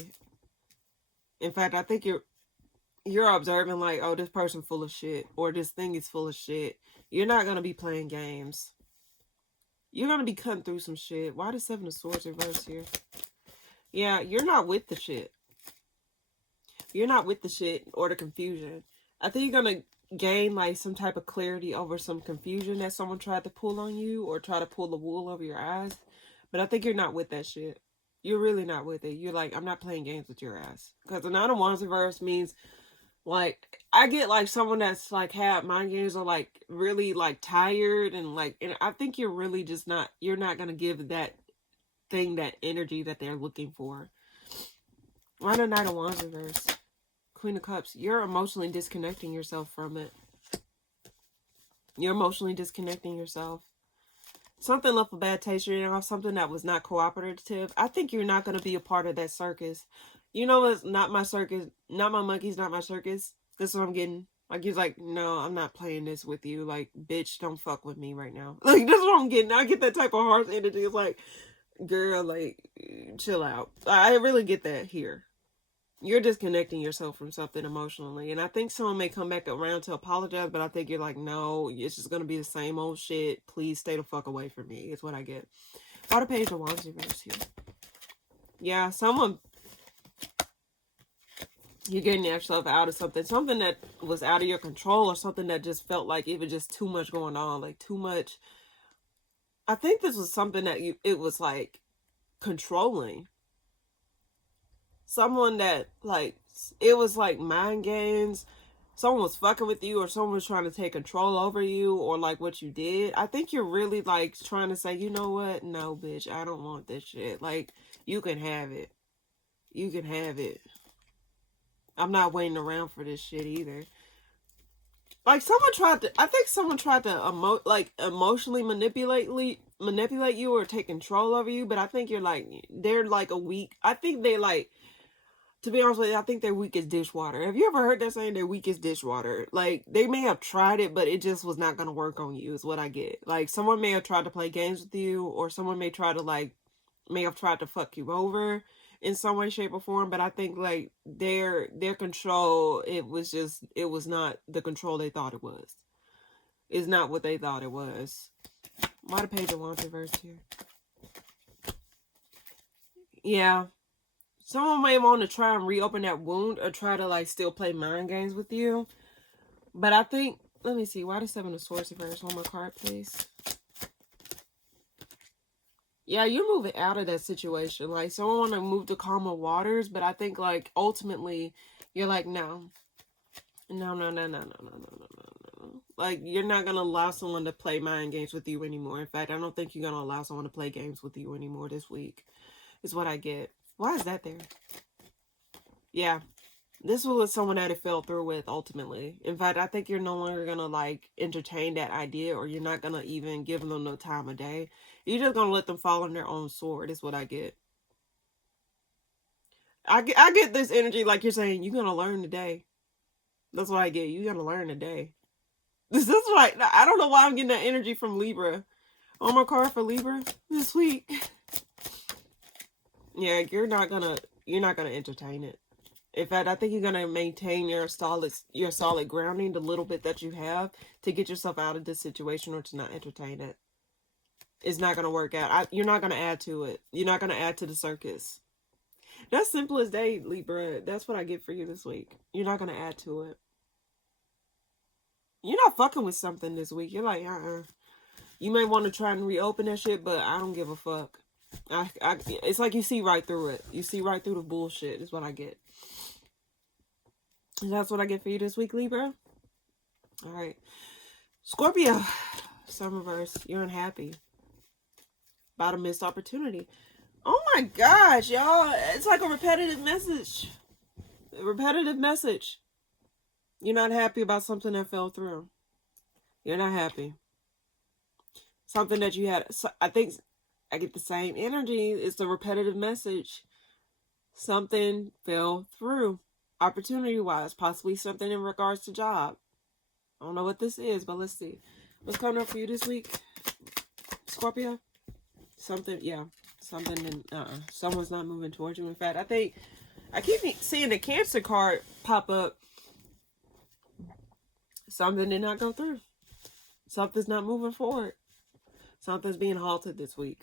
In fact, I think you're observing like, oh, this person full of shit, or this thing is full of shit. You're not going to be playing games. You're going to be cutting through some shit. Why the Seven of Swords reverse here? Yeah, you're not with the shit. You're not with the shit or the confusion. I think you're going to gain like some type of clarity over some confusion that someone tried to pull on you or try to pull the wool over your eyes. But I think you're not with that shit. You're really not with it. You're like, I'm not playing games with your ass. Because the Nine of Wands reverse means, like, I get like someone that's like had mind games or like really like tired and like, and I think you're really just not, you're not going to give that thing that energy that they're looking for. Why the Knight of Wands reverse? Queen of Cups. You're emotionally disconnecting yourself from it. You're emotionally disconnecting yourself. Something left a bad taste in your mouth. Something that was not cooperative. I think you're not going to be a part of that circus. You know what's not my circus? Not my monkeys, not my circus. This is what I'm getting. Like, he's like, no, I'm not playing this with you. Like, bitch, don't fuck with me right now. Like, this is what I'm getting. I get that type of harsh energy. It's like, girl, like, chill out. I really get that here. You're disconnecting yourself from something emotionally. And I think someone may come back around to apologize, but I think you're like, no, it's just going to be the same old shit. Please stay the fuck away from me. Is what I get. Why the Page of Wands reverse here? Yeah, someone, you're getting yourself out of something. Something that was out of your control or something that just felt like it was just too much going on. Like, too much. I think this was something that it was like controlling. Someone that, like, it was like mind games. Someone was fucking with you or someone was trying to take control over you or like what you did. I think you're really like trying to say, you know what? No, bitch, I don't want this shit. Like, you can have it. You can have it. I'm not waiting around for this shit either. Like, I think someone tried to emotionally manipulate you or take control over you, but I think they're like a weak, I think they like, to be honest with you, I think they're weak as dishwater. Have you ever heard that saying, they're weak as dishwater? Like, they may have tried it, but it just was not going to work on you, is what I get. Like, someone may have tried to play games with you, or someone may have tried to fuck you over in some way, shape, or form, but I think, like, their control, it was not the control they thought it was. It's not what they thought it was. Why the Page of Wands reversed here? Yeah. Someone may want to try and reopen that wound or try to like still play mind games with you. But I think, let me see, why the Seven of Swords reverse? One more card, please. Yeah, you're moving out of that situation. Like, someone want to move to calmer waters, but I think like ultimately you're like, no. No, no, no, no, no, no, no, no, no, no. Like, you're not going to allow someone to play mind games with you anymore. In fact, I don't think you're going to allow someone to play games with you anymore this week, is what I get. Why is that there? Yeah. This was someone that it fell through with, ultimately. In fact, I think you're no longer going to, like, entertain that idea, or you're not going to even give them no time of day. You're just going to let them fall on their own sword, is what I get. I get this energy like you're saying, you're going to learn today. That's what I get. You're going to learn today. This is like, I don't know why I'm getting that energy from Libra. On my card for Libra this week. Yeah, you're not gonna entertain it. In fact, I think you're gonna maintain your solid grounding, the little bit that you have, to get yourself out of this situation or to not entertain it. It's not gonna work out. You're not gonna add to it. You're not gonna add to the circus. That's simple as day, Libra. That's what I get for you this week. You're not gonna add to it. You're not fucking with something this week. You're like, You may want to try and reopen that shit, but I don't give a fuck. It's like you see right through it. You see right through the bullshit is what I get. And that's what I get for you this week, Libra. All right. Scorpio. Sun reverse. You're unhappy. About a missed opportunity. Oh my gosh, y'all. It's like a repetitive message. A repetitive message. You're not happy about something that fell through. You're not happy. Something that you had. I think I get the same energy. It's a repetitive message. Something fell through. Opportunity-wise. Possibly something in regards to job. I don't know what this is, but let's see. What's coming up for you this week, Scorpio? Something, yeah. Something in, someone's not moving towards you. In fact, I think I keep seeing the Cancer card pop up. Something did not go through. Something's not moving forward. Something's being halted this week.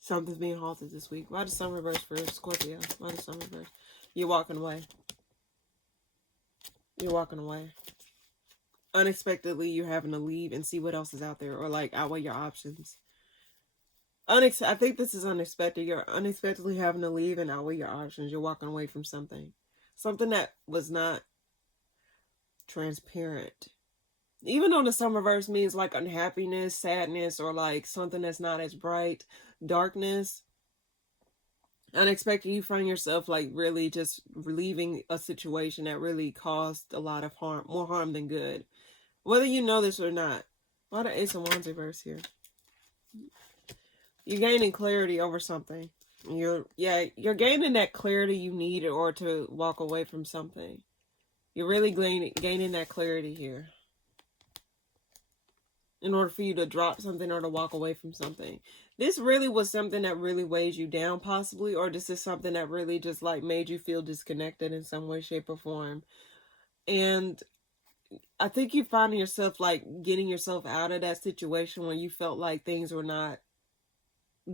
Something's being halted this week. Why the Sun reverse for Scorpio? Why the Sun reverse? You're walking away. You're walking away. Unexpectedly, you're having to leave and see what else is out there, or like outweigh your options. I think this is unexpected. You're unexpectedly having to leave and outweigh your options. You're walking away from something. Something that was not transparent. Even though the Sun reverse means like unhappiness, sadness, or like something that's not as bright, darkness. Unexpected, you find yourself like really just relieving a situation that really caused a lot of harm, more harm than good. Whether you know this or not. Why the Ace of Wands reverse here? You're gaining clarity over something. You're gaining that clarity you need in order to walk away from something. You're really gaining that clarity here. In order for you to drop something or to walk away from something. This really was something that really weighed you down possibly, or this is something that really just like made you feel disconnected in some way, shape, or form. And I think you're finding yourself like getting yourself out of that situation when you felt like things were not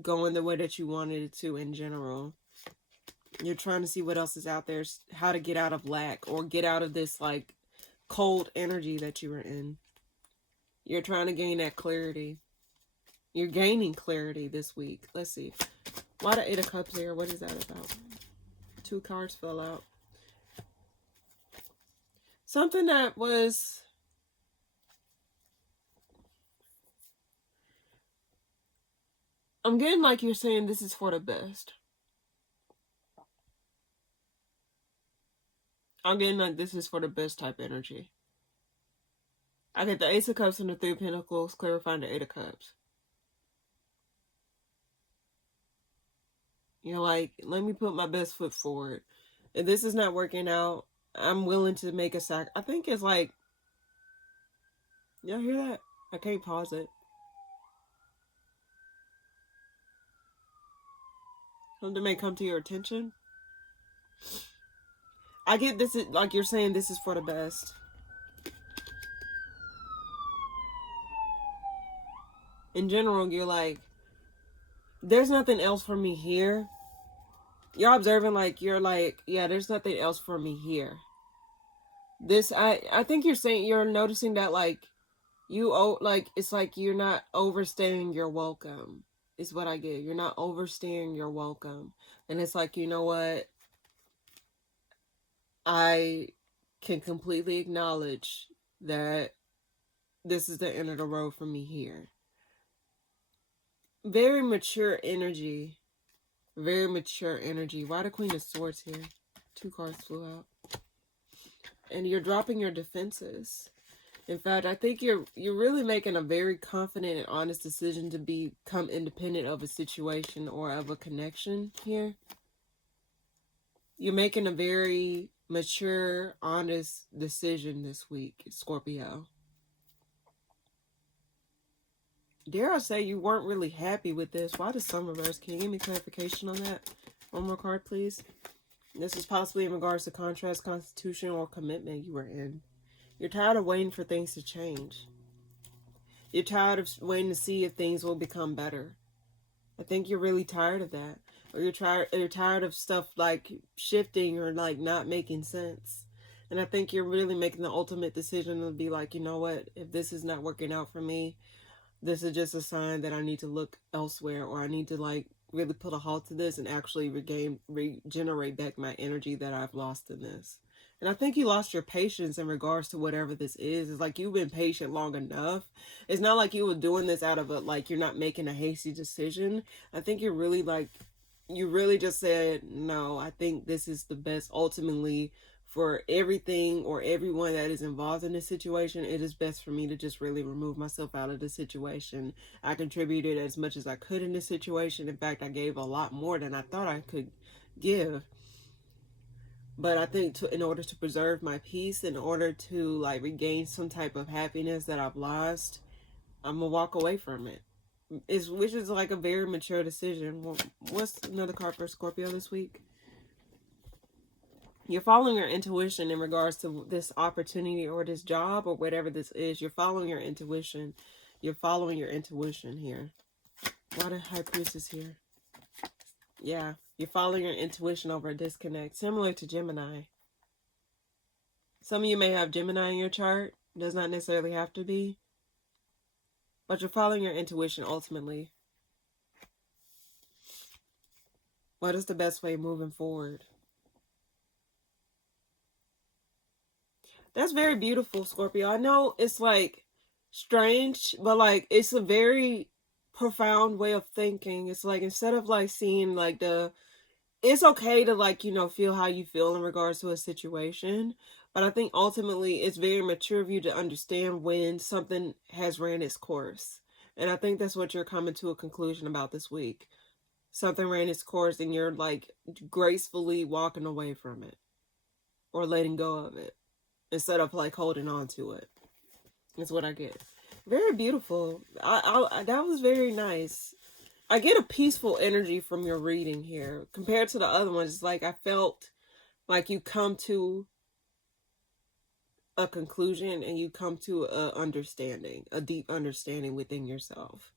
going the way that you wanted it to in general. You're trying to see what else is out there, how to get out of lack or get out of this like cold energy that you were in. You're trying to gain that clarity. You're gaining clarity this week. Let's see. Why the Eight of Cups here? What is that about? 2 cards fell out. Something that was... I'm getting like you're saying this is for the best. I'm getting like this is for the best type energy. I get the Ace of Cups and the 3 of Pentacles, clarifying the 8 of Cups. You're like, let me put my best foot forward. If this is not working out, I'm willing to make a I think it's like, y'all hear that? I can't pause it. Something may come to your attention. I get this is like you're saying this is for the best. In general, you're like, There's nothing else for me here. You're observing like you're like, yeah, there's nothing else for me here. This I think you're saying, you're noticing that like like it's like you're not overstaying your welcome. Is what I get. You're not overstaying your welcome. And it's like, you know what? I can completely acknowledge that this is the end of the road for me here. Very mature energy. Very mature energy. Why the Queen of Swords here? 2 cards flew out. And you're dropping your defenses. In fact, I think you're really making a very confident and honest decision to become independent of a situation or of a connection here. You're making a very mature, honest decision this week, Scorpio. Dare I say you weren't really happy with this? Why the Sun reverse? Can you give me clarification on that? One more card, please. This is possibly in regards to contrast, constitution, or commitment you were in. You're tired of waiting for things to change. You're tired of waiting to see if things will become better. I think you're really tired of that. Or you're tired of stuff like shifting or like not making sense. And I think you're really making the ultimate decision to be like, you know what, if this is not working out for me, this is just a sign that I need to look elsewhere, or I need to like really put a halt to this and actually regenerate back my energy that I've lost in this. And I think you lost your patience in regards to whatever this is. It's like you've been patient long enough. It's not like you were doing this out of a, like, you're not making a hasty decision. I think you're really like, you really just said, no, I think this is the best ultimately for everything or everyone that is involved in this situation. It is best for me to just really remove myself out of the situation. I contributed as much as I could in this situation. In fact, I gave a lot more than I thought I could give. But I think in order to preserve my peace, in order to like regain some type of happiness that I've lost, I'm gonna walk away from it. Which is like a very mature decision. Well, what's another card for Scorpio this week? You're following your intuition in regards to this opportunity or this job or whatever this is. You're following your intuition. You're following your intuition here. Why the High Priestess here? Yeah, you're following your intuition over a disconnect, similar to Gemini. Some of you may have Gemini in your chart. Does not necessarily have to be. But you're following your intuition ultimately. What is the best way moving forward? That's very beautiful, Scorpio. I know it's like strange, but like it's a very profound way of thinking. It's like instead of like seeing like it's okay to like, you know, feel how you feel in regards to a situation. But I think ultimately it's very mature of you to understand when something has ran its course. And I think that's what you're coming to a conclusion about this week. Something ran its course and you're like gracefully walking away from it or letting go of it instead of like holding on to it. That's what I get. Very beautiful. That was very nice. I get a peaceful energy from your reading here compared to the other ones. It's like I felt like you come to a conclusion and you come to a understanding, a deep understanding within yourself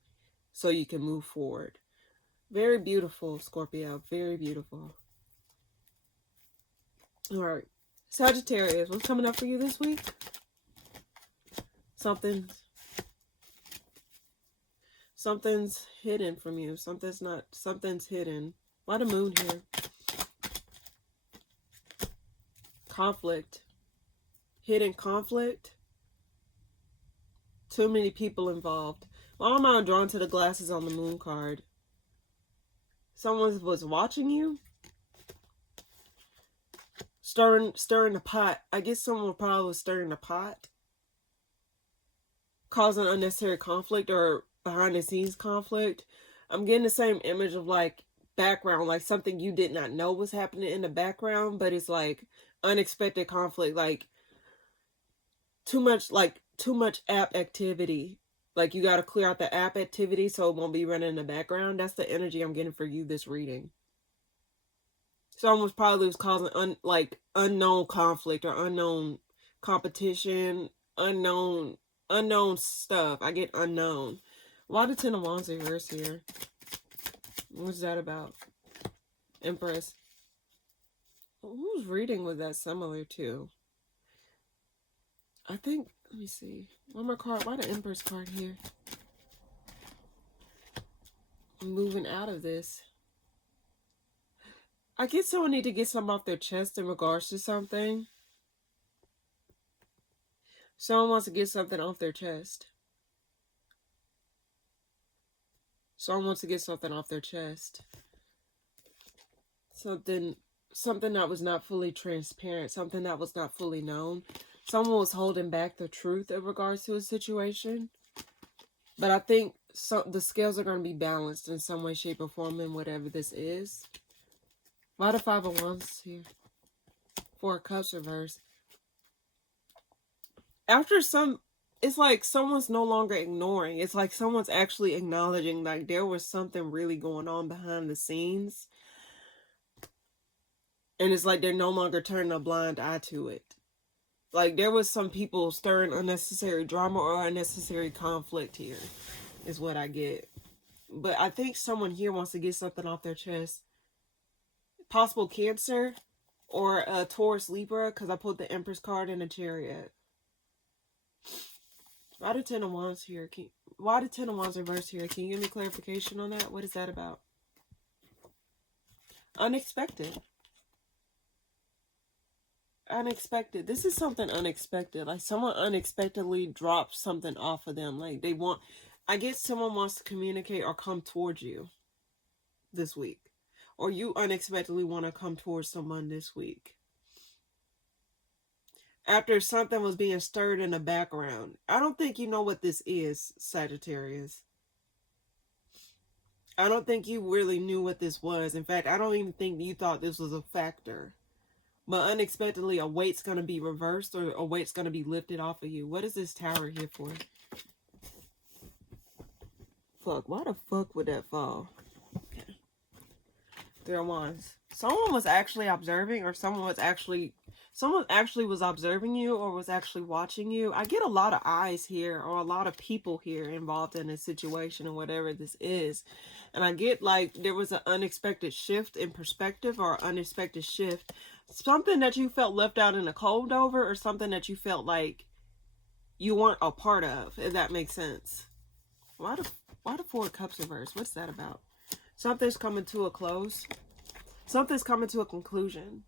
so you can move forward. Very beautiful, Scorpio. Very beautiful. All right. Sagittarius, what's coming up for you this week? Something's hidden from you. Something's hidden. Why the moon here? Conflict. Hidden conflict. Too many people involved. Why am I drawn to the glasses on the moon card? Someone was watching you? Stirring the pot. I guess someone probably was stirring the pot. Causing unnecessary conflict or behind the scenes conflict. I'm getting the same image of like background, like something you did not know was happening in the background, but it's like unexpected conflict, like too much app activity. Like you got to clear out the app activity so it won't be running in the background. That's the energy I'm getting for you this reading. Someone probably was causing unknown conflict or unknown competition, unknown stuff. I get unknown. Why the Ten of Wands reverse here? What's that about? Empress. Whose reading was that similar to? I think, let me see. One more card. Why the Empress card here? I'm moving out of this. I guess someone need to get something off their chest in regards to something. Someone wants to get something off their chest. Someone wants to get something off their chest. Something that was not fully transparent. Something that was not fully known. Someone was holding back the truth in regards to a situation. But I think the scales are going to be balanced in some way, shape, or form in whatever this is. Why the Five of Wands here? Four of Cups reverse. After it's like someone's no longer ignoring. It's like someone's actually acknowledging like there was something really going on behind the scenes. And it's like they're no longer turning a blind eye to it. Like there was some people stirring unnecessary drama or unnecessary conflict here, is what I get. But I think someone here wants to get something off their chest. Possible Cancer or a Taurus, Libra, because I pulled the Empress card and a Chariot. Why the Ten of Wands here? Why the Ten of Wands reversed here? Can you give me clarification on that? What is that about? Unexpected. Unexpected. This is something unexpected. Like someone unexpectedly dropped something off of them. Like they want, I guess someone wants to communicate or come towards you this week. Or you unexpectedly want to come towards someone this week. After something was being stirred in the background. I don't think you know what this is, Sagittarius. I don't think you really knew what this was. In fact, I don't even think you thought this was a factor. But unexpectedly, a weight's going to be reversed or a weight's going to be lifted off of you. What is this Tower here for? Fuck, why the fuck would that fall? Okay. Three of Wands. Someone was actually observing, or someone actually was observing you or was actually watching you. I get a lot of eyes here or a lot of people here involved in this situation and whatever this is. And I get like there was an unexpected shift in perspective or unexpected shift. Something that you felt left out in the cold over or something that you felt like you weren't a part of, if that makes sense. Why the Four of Cups reverse? What's that about? Something's coming to a close. Something's coming to a conclusion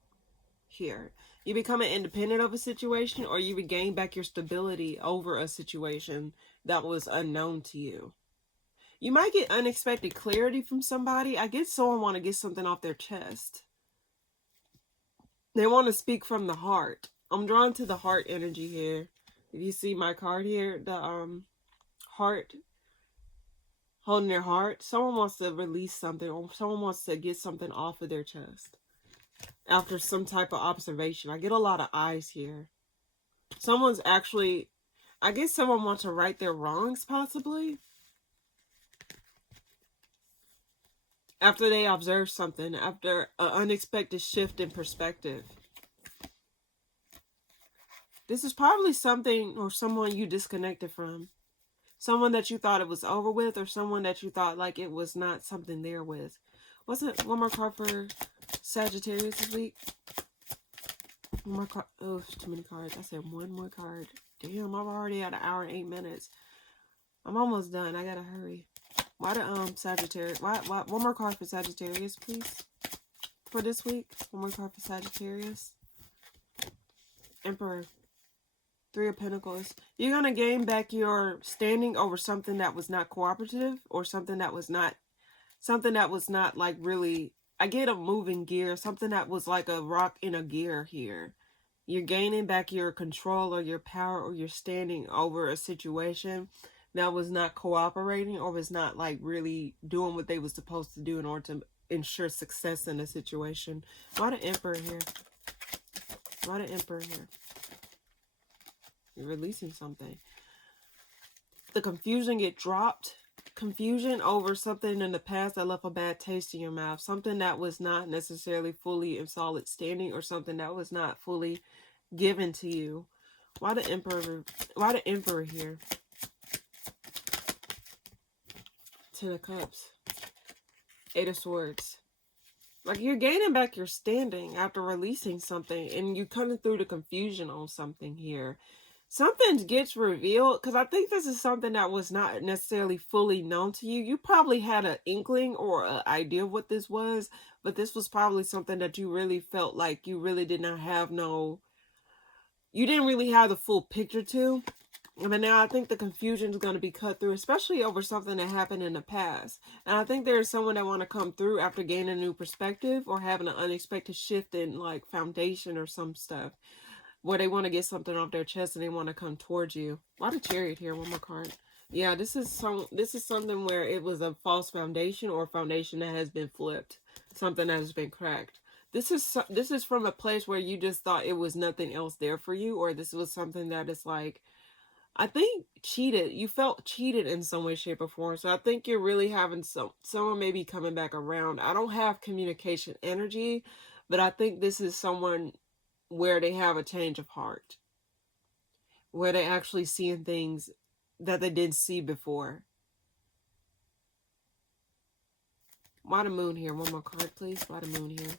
here. You becoming independent of a situation or you regain back your stability over a situation that was unknown to you. You might get unexpected clarity from somebody. I guess someone want to get something off their chest. They want to speak from the heart. I'm drawn to the heart energy here. If you see my card here, the heart, holding their heart. Someone wants to release something or someone wants to get something off of their chest. After some type of observation. I get a lot of eyes here. Someone's actually, I guess someone wants to right their wrongs possibly. After they observe something, after an unexpected shift in perspective. This is probably something or someone you disconnected from. Someone that you thought it was over with or someone that you thought like it was not something there with. Wasn't one more card for Sagittarius this week? One more card. Oh, too many cards. I said one more card. Damn, I'm already at an hour and 8 minutes. I'm almost done. I gotta hurry. Why the Sagittarius? Why one more card for Sagittarius, please? For this week. One more card for Sagittarius. Emperor. Three of Pentacles. You're gonna gain back your standing over something that was not cooperative or something that was not like really, I get a moving gear, something that was like a rock in a gear here. You're gaining back your control or your power or your standing over a situation that was not cooperating or was not like really doing what they was supposed to do in order to ensure success in a situation. Why the Emperor here? Why the Emperor here? You're releasing something. The confusion get dropped. Confusion over something in the past that left a bad taste in your mouth. Something that was not necessarily fully in solid standing or something that was not fully given to you. Why the Emperor? Why the Emperor here? Ten of Cups. Eight of Swords. Like, you're gaining back your standing after releasing something, and you coming through the confusion on something here. Something gets revealed, because I think this is something that was not necessarily fully known to you. You probably had an inkling or an idea of what this was, but this was probably something that you really felt like you really did not have you didn't really have the full picture to. But now I think the confusion is going to be cut through, especially over something that happened in the past. And I think there's someone that want to come through after gaining a new perspective or having an unexpected shift in like foundation or some stuff, where they want to get something off their chest and they want to come towards you. Why the Chariot here? One more card. Yeah, this is something where it was a false foundation or a foundation that has been flipped, something that has been cracked. This is from a place where you just thought it was nothing else there for you, or this was something that is like, I think cheated. You felt cheated in some way, shape, or form. So I think you're really having someone maybe coming back around. I don't have communication energy, but I think this is someone where they have a change of heart, where they actually seeing things that they didn't see before. Why the Moon here? One more card, please. Why the Moon here?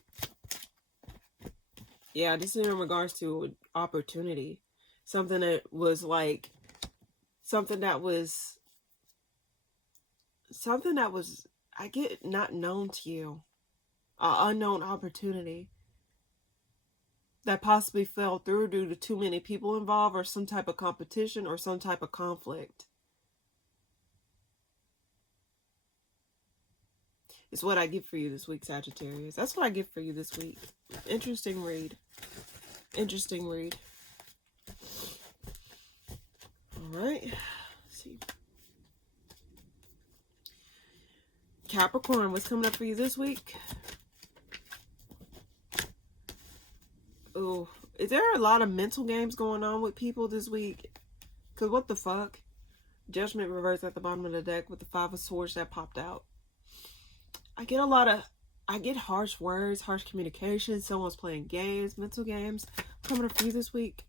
Yeah, this is in regards to opportunity. Something that was like, something that was, I get, not known to you. An unknown opportunity that possibly fell through due to too many people involved, or some type of competition, or some type of conflict. It's what I get for you this week, Sagittarius. That's what I get for you this week. Interesting read. Interesting read. Alright. Let's see. Capricorn, what's coming up for you this week? Oh, is there a lot of mental games going on with people this week? Because what the fuck? Judgment reversed at the bottom of the deck with the Five of Swords that popped out. I get harsh words, harsh communication. Someone's playing games, mental games. Coming up for you this week.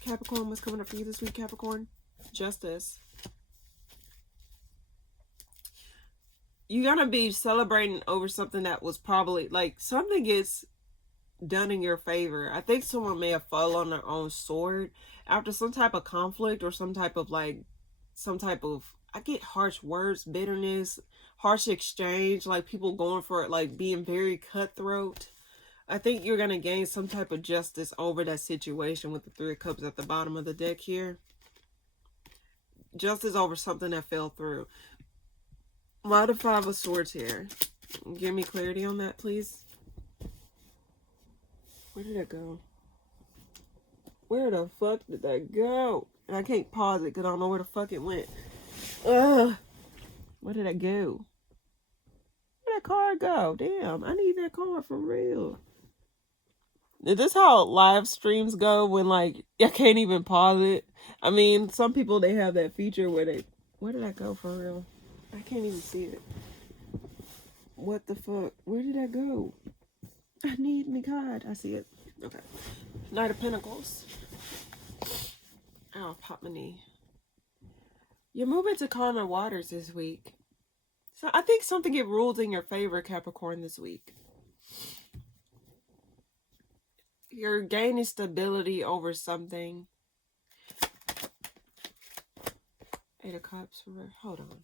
Capricorn, what's coming up for you this week, Capricorn? Justice. You're going to be celebrating over something that was probably, like, something gets done in your favor. I think someone may have fallen on their own sword after some type of conflict, or some type of, I get harsh words, bitterness, harsh exchange, like people going for it, like being very cutthroat. I think you're going to gain some type of justice over that situation with the Three of Cups at the bottom of the deck here. Justice over something that fell through. Why the Five of Swords here? Give me clarity on that, please. Where did that go? Where the fuck did that go? And I can't pause it because I don't know where the fuck it went. Ugh. Where did that go? Where'd that card go? Damn, I need that card for real. Is this how live streams go when, like, I can't even pause it? I mean, some people, they have that feature where they... Where did that go for real? I can't even see it. What the fuck? Where did that go? I need me card. I see it. Okay. Knight of Pentacles. Ow, pop my knee. You're moving to calmer waters this week. So I think something get ruled in your favor, Capricorn, this week. You're gaining stability over something. Eight of Cups. Hold on.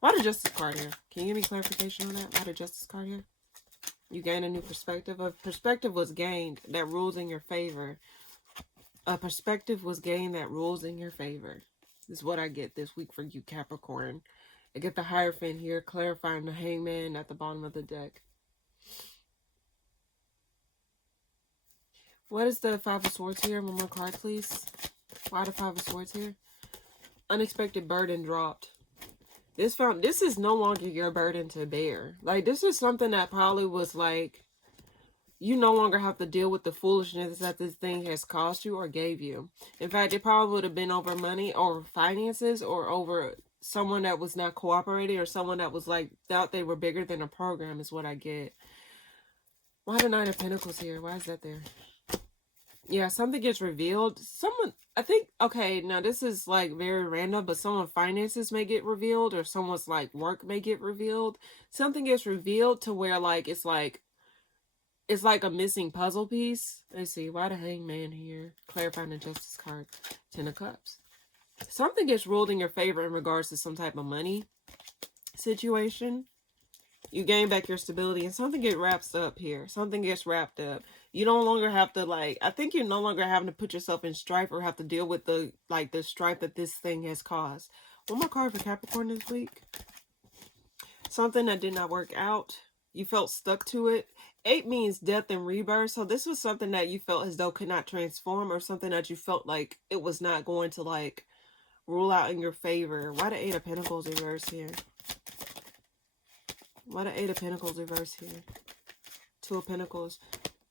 Why the Justice card here? Can you give me clarification on that? Why the Justice card here? You gain a new perspective. A perspective was gained that rules in your favor. A perspective was gained that rules in your favor. This is what I get this week for you, Capricorn. I get the Hierophant here, clarifying the Hangman at the bottom of the deck. What is the Five of Swords here? One more card, please. Why the Five of Swords here? Unexpected burden dropped. This is no longer your burden to bear. Like, this is something that probably was like, you no longer have to deal with the foolishness that this thing has cost you or gave you. In fact, it probably would have been over money or finances, or over someone that was not cooperating, or someone that was like, thought they were bigger than a program, is what I get. Why the Knight of Pentacles here? Why is that there? Yeah, something gets revealed. Someone, I think, okay, now this is like very random, but someone's finances may get revealed, or someone's like work may get revealed. Something gets revealed to where like it's like a missing puzzle piece. Let's see, why the hangman here? Clarifying the justice card. 10 of Cups. Something gets ruled in your favor in regards to some type of money situation. You gain back your stability, and something gets wrapped up here. Something gets wrapped up. You no longer have to, like, I think you're no longer having to put yourself in strife or have to deal with the, like, the strife that this thing has caused. One more card for Capricorn this week. Something that did not work out. You felt stuck to it. 8 means death and rebirth. So this was something that you felt as though could not transform, or something that you felt like it was not going to, like, rule out in your favor. Why the 8 of Pentacles reverse here? Why the 8 of Pentacles reverse here? 2 of Pentacles.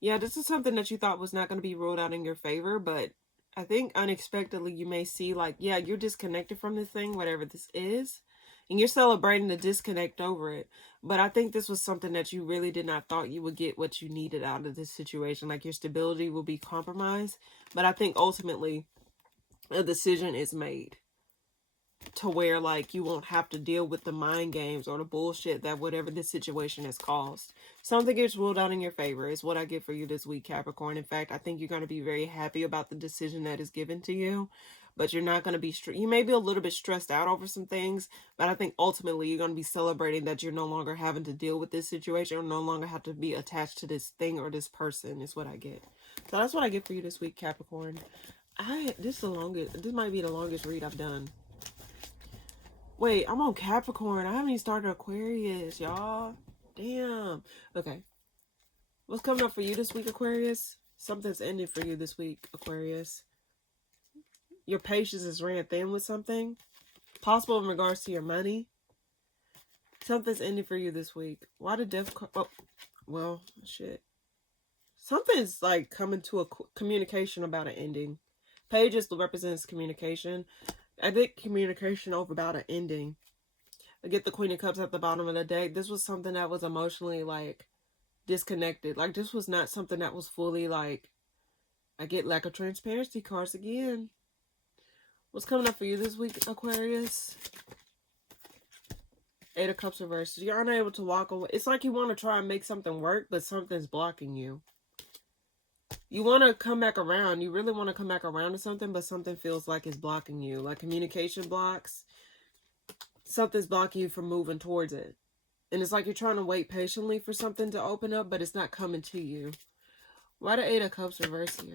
Yeah, this is something that you thought was not going to be ruled out in your favor, but I think unexpectedly you may see, like, yeah, you're disconnected from this thing, whatever this is, and you're celebrating the disconnect over it. But I think this was something that you really did not thought you would get what you needed out of this situation. Like, your stability will be compromised, but I think ultimately a decision is made to where, like, you won't have to deal with the mind games or the bullshit that whatever this situation has caused. Something gets ruled out in your favor is what I get for you this week, Capricorn. In fact, I think you're going to be very happy about the decision that is given to you, but you're not going to be you may be a little bit stressed out over some things, but I think ultimately you're going to be celebrating that you're no longer having to deal with this situation, or no longer have to be attached to this thing or this person, is what I get. So that's what I get for you this week, Capricorn. This might be the longest read I've done. Wait, I'm on Capricorn. I haven't even started Aquarius, y'all. Damn. Okay. What's coming up for you this week, Aquarius? Something's ending for you this week, Aquarius. Your patience is ran thin with something. Possible in regards to your money. Something's ending for you this week. Why the death card? Oh, well, shit. Something's like coming to a communication about an ending. Pages represents communication. I think communication over about an ending. I get the Queen of Cups at the bottom of the deck. This was something that was emotionally, like, disconnected. Like, this was not something that was fully, like, I get lack of transparency cards again. What's coming up for you this week, Aquarius? 8 of Cups reversed. You're unable to walk away. It's like you want to try and make something work, but something's blocking you. You want to come back around. You really want to come back around to something, but something feels like it's blocking you. Like communication blocks. Something's blocking you from moving towards it. And it's like you're trying to wait patiently for something to open up, but it's not coming to you. Why the 8 of Cups reverse here?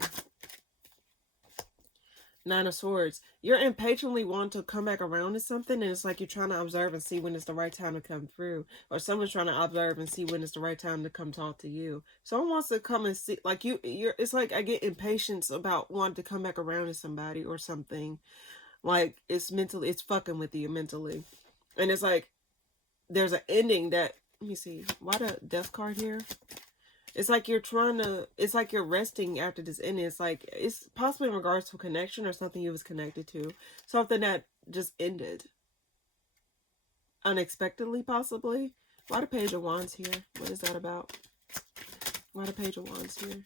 9 of Swords. You're impatiently wanting to come back around to something, and it's like you're trying to observe and see when it's the right time to come through. Or someone's trying to observe and see when it's the right time to come talk to you. Someone wants to come and see, like, it's like I get impatience about wanting to come back around to somebody or something. Like, it's fucking with you mentally. And it's like, there's an ending that, let me see, why the death card here? It's like you're it's like you're resting after this ending. It's like, it's possibly in regards to a connection or something you was connected to. Something that just ended. Unexpectedly, possibly. Why the Page of Wands here? What is that about? Why the Page of Wands here?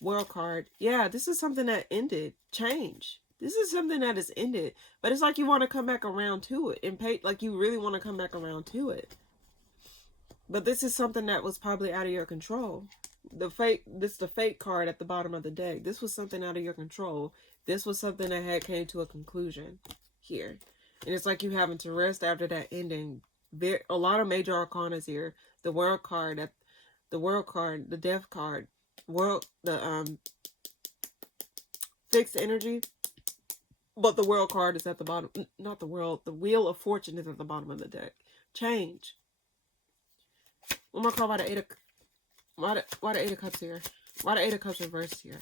World card. Yeah, this is something that ended. Change. This is something that has ended. But it's like you want to come back around to it. And like you really want to come back around to it. But this is something that was probably out of your control. This is the fate card at the bottom of the deck. This was something out of your control. This was something that came to a conclusion here. And it's like you having to rest after that ending. A lot of major arcanas here. The World card, the Death card, the fixed energy. But the World card is at the bottom. Not the World. The Wheel of Fortune is at the bottom of the deck. Change. One more card. Why the 8 of Cups here? Why the 8 of Cups reversed here?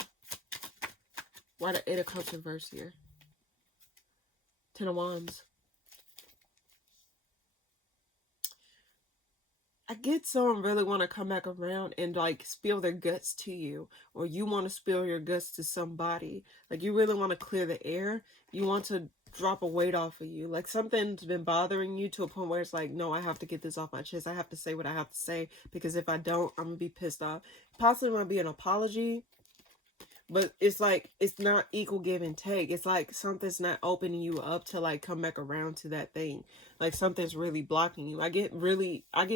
Why the 8 of Cups reversed here? 10 of Wands. I get someone really want to come back around and, like, spill their guts to you. Or you want to spill your guts to somebody. Like, you really want to clear the air. You want to drop a weight off of you. Like something's been bothering you to a point where it's like, no, I have to get this off my chest. I have to say what I have to say, because if I don't, I'm gonna be pissed off. Possibly might be an apology, but it's like, it's not equal give and take. It's like something's not opening you up to like come back around to that thing. Like something's really blocking you. I get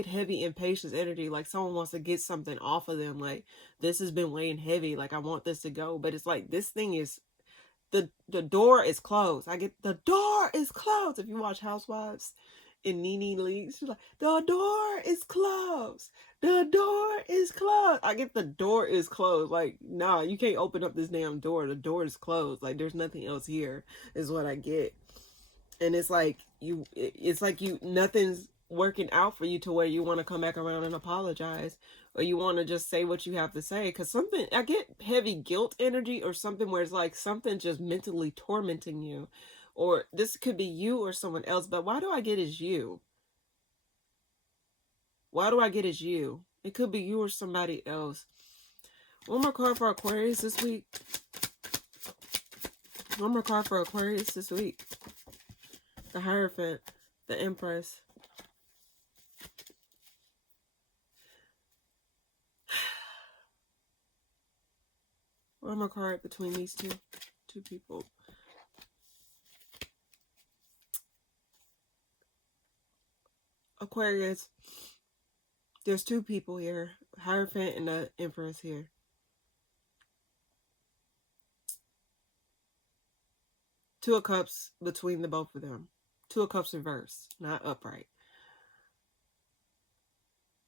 heavy impatience energy. Like someone wants to get something off of them. Like this has been weighing heavy. Like I want this to go. But it's like, this thing is, the door is closed. I get, the door is closed. If you watch Housewives in Nene Leakes, she's like, the door is closed. The door is closed. I get, the door is closed. Like, nah, you can't open up this damn door. The door is closed. Like, there's nothing else here, is what I get. And it's like nothing's working out for you to where you want to come back around and apologize, or you want to just say what you have to say. Because something, I get heavy guilt energy, or something where it's like something just mentally tormenting you, or this could be you or someone else. But why do I get is you? Why do I get is you? It could be you or somebody else. One more card for Aquarius this week. One more card for Aquarius this week. The Hierophant, the Empress. One more card between these two people. Aquarius, there's two people here. Hierophant and the Empress here. Two of Cups between the both of them. Two of Cups reversed, not upright.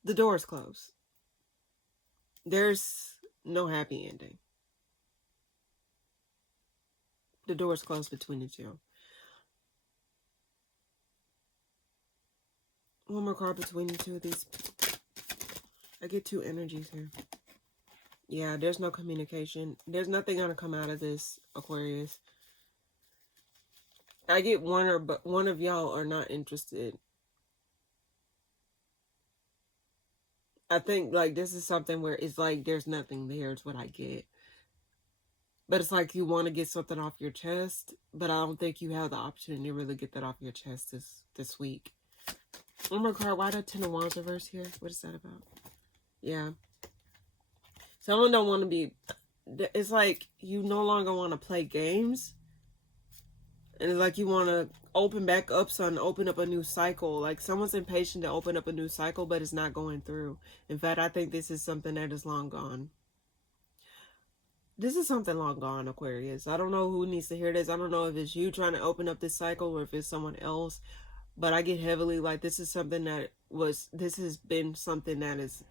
The door is closed. There's no happy ending. The door is closed between the two. One more card between the two of these. I get two energies here. Yeah, there's no communication. There's nothing going to come out of this, Aquarius. I get one of y'all are not interested. I think like this is something where it's like there's nothing there is what I get. But it's like you want to get something off your chest, but I don't think you have the opportunity to really get that off your chest this week. One more card. Why the Ten of Wands reverse here? What is that about? Yeah. Someone don't want to be... It's like you no longer want to play games. And it's like you want to open back up something, open up a new cycle. Like someone's impatient to open up a new cycle, but it's not going through. In fact, I think this is something that is long gone. This is something long gone, Aquarius. I don't know who needs to hear this. I don't know if it's you trying to open up this cycle or if it's someone else. But I get heavily like this is something that this has been something that has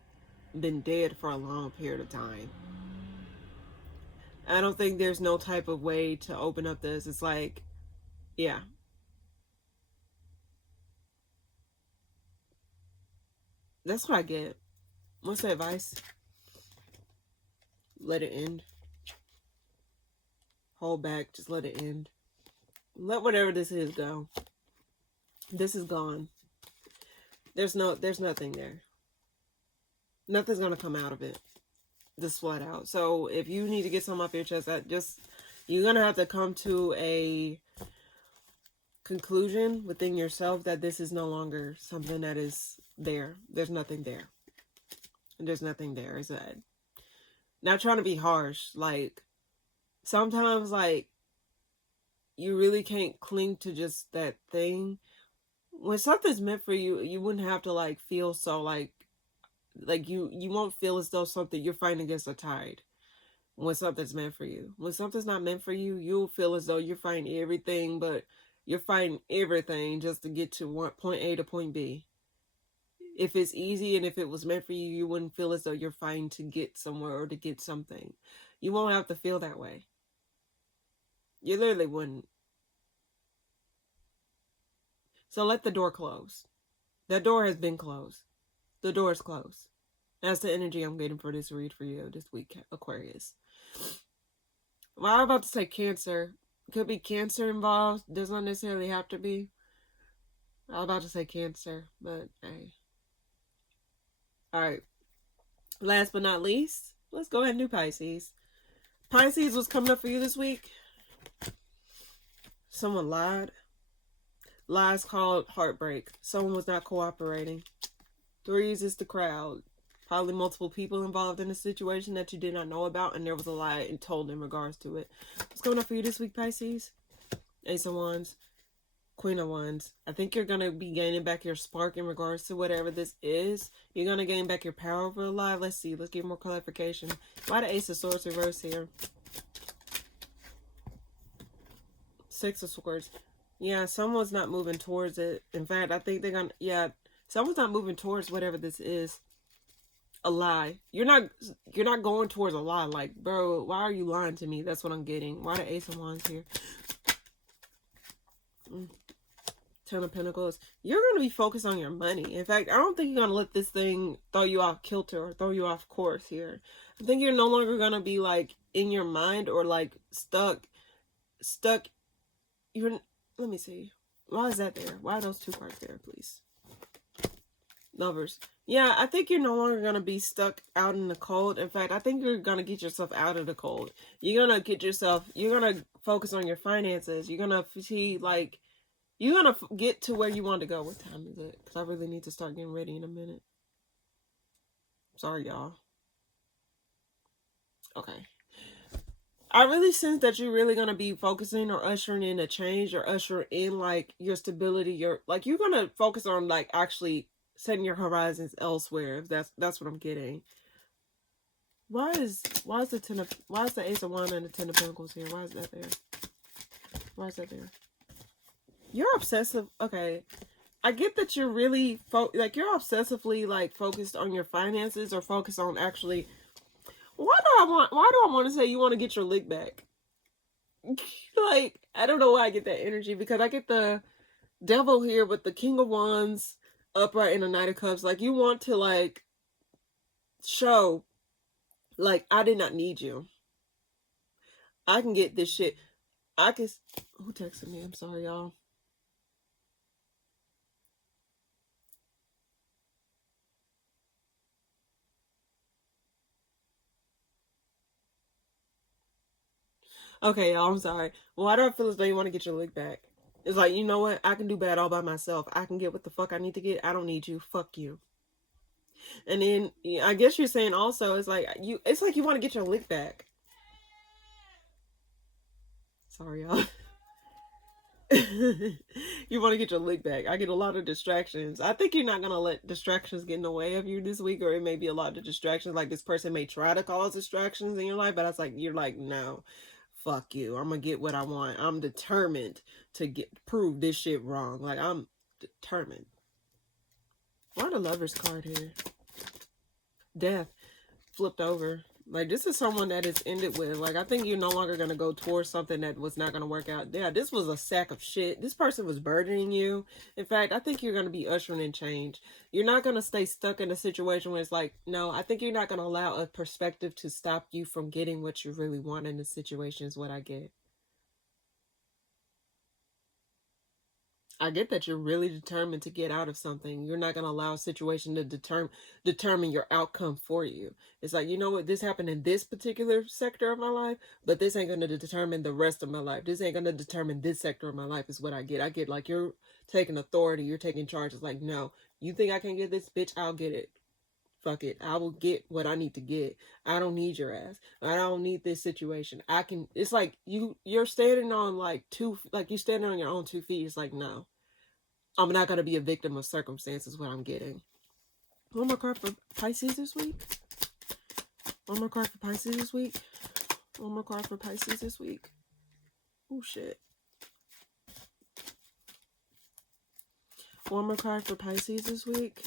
been dead for a long period of time. I don't think there's no type of way to open up this. It's like, yeah. That's what I get. What's the advice? Let it end. Hold back. Just let it end. Let whatever this is go. This is gone. There's nothing there. Nothing's going to come out of it. This flat out. So if you need to get something off your chest, you're going to have to come to a conclusion within yourself that this is no longer something that is there. There's nothing there. There's nothing there. It's not trying to be harsh. Like sometimes like you really can't cling to just that thing. When something's meant for you, you wouldn't have to like feel so like you won't feel as though something you're fighting against a tide when something's meant for you. When something's not meant for you, you'll feel as though you're fighting everything, but you're fighting everything just to get to point A to point B. If it's easy and if it was meant for you, you wouldn't feel as though you're fighting to get somewhere or to get something. You won't have to feel that way. You literally wouldn't. So let the door close. That door has been closed. The door is closed. That's the energy I'm getting for this read for you this week, Aquarius. Well, I'm about to say Cancer. Could be Cancer involved. Does not necessarily have to be. I'm about to say Cancer, but hey. Alright. Last but not least, let's go ahead and do Pisces. Pisces, what's coming up for you this week? Someone lied. Lies called heartbreak. Someone was not cooperating. Threes is the crowd. Probably multiple people involved in a situation that you did not know about, and there was a lie and told in regards to it. What's going on for you this week, Pisces? Ace of Wands, Queen of Wands. I think you're going to be gaining back your spark in regards to whatever this is. You're going to gain back your power over the lie. Let's see. Let's get more clarification. Why the Ace of Swords reverse here? Six of Swords. Yeah, someone's not moving towards it. In fact, I think they're going to... Yeah, someone's not moving towards whatever this is. A lie. You're not going towards a lie. Like, bro, why are you lying to me? That's what I'm getting. Why the Ace of Wands here? Ten of Pentacles. You're going to be focused on your money. In fact, I don't think you're going to let this thing throw you off kilter or throw you off course here. I think you're no longer going to be like in your mind or like stuck. You're, let me see. Why is that there? Why are those two cards there, please? Lovers. Yeah, I think you're no longer going to be stuck out in the cold. In fact, I think you're going to get yourself out of the cold. You're going to focus on your finances. You're going to see, like, you're going to get to where you want to go. What time is it? Because I really need to start getting ready in a minute. Sorry, y'all. Okay. I really sense that you're really going to be focusing or ushering in a change or usher in, like, your stability. You're going to focus on, like, actually setting your horizons elsewhere. If that's what I'm getting. Why is the Ace of Wands and the Ten of Pentacles here? Why is that there? Why is that there? You're obsessive. Okay, I get that you're really you're obsessively like focused on your finances or focused on actually. Why do I want to say you want to get your lick back? Like, I don't know why I get that energy, because I get the Devil here with the King of Wands upright in the Knight of Cups. Like, you want to like show like, I did not need you. I can get this shit. Who texted me? I'm sorry, y'all. Okay, y'all, I'm sorry. Why do I feel as though you want to get your lick back? It's like, you know what? I can do bad all by myself. I can get what the fuck I need to get. I don't need you. Fuck you. And then I guess you're saying also, it's like you want to get your lick back. Sorry, y'all. You want to get your lick back. I get a lot of distractions. I think you're not going to let distractions get in the way of you this week, or it may be a lot of distractions. Like, this person may try to cause distractions in your life, but it's like, you're like, no, fuck you. I'm going to get what I want. I'm determined to prove this shit wrong. Like, I'm determined. Why the Lover's card here? Death flipped over. Like, this is someone that is ended with. Like, I think you're no longer going to go towards something that was not going to work out. Yeah, this was a sack of shit. This person was burdening you. In fact, I think you're going to be ushering in change. You're not going to stay stuck in a situation where it's like, no, I think you're not going to allow a perspective to stop you from getting what you really want in the situation is what I get. I get that you're really determined to get out of something. You're not going to allow a situation to determine your outcome for you. It's like, you know what? This happened in this particular sector of my life, but this ain't going to determine the rest of my life. This ain't going to determine this sector of my life is what I get. I get like, you're taking authority. You're taking charge. It's like, no, you think I can get this? Bitch, I'll get it. Fuck it. I will get what I need to get. I don't need your ass. I don't need this situation. I can, it's like you're standing on like you're standing on your own 2 feet. It's like, no, I'm not going to be a victim of circumstances, what I'm getting. One more card for Pisces this week. One more card for Pisces this week. One more card for Pisces this week. Oh, shit. One more card for Pisces this week.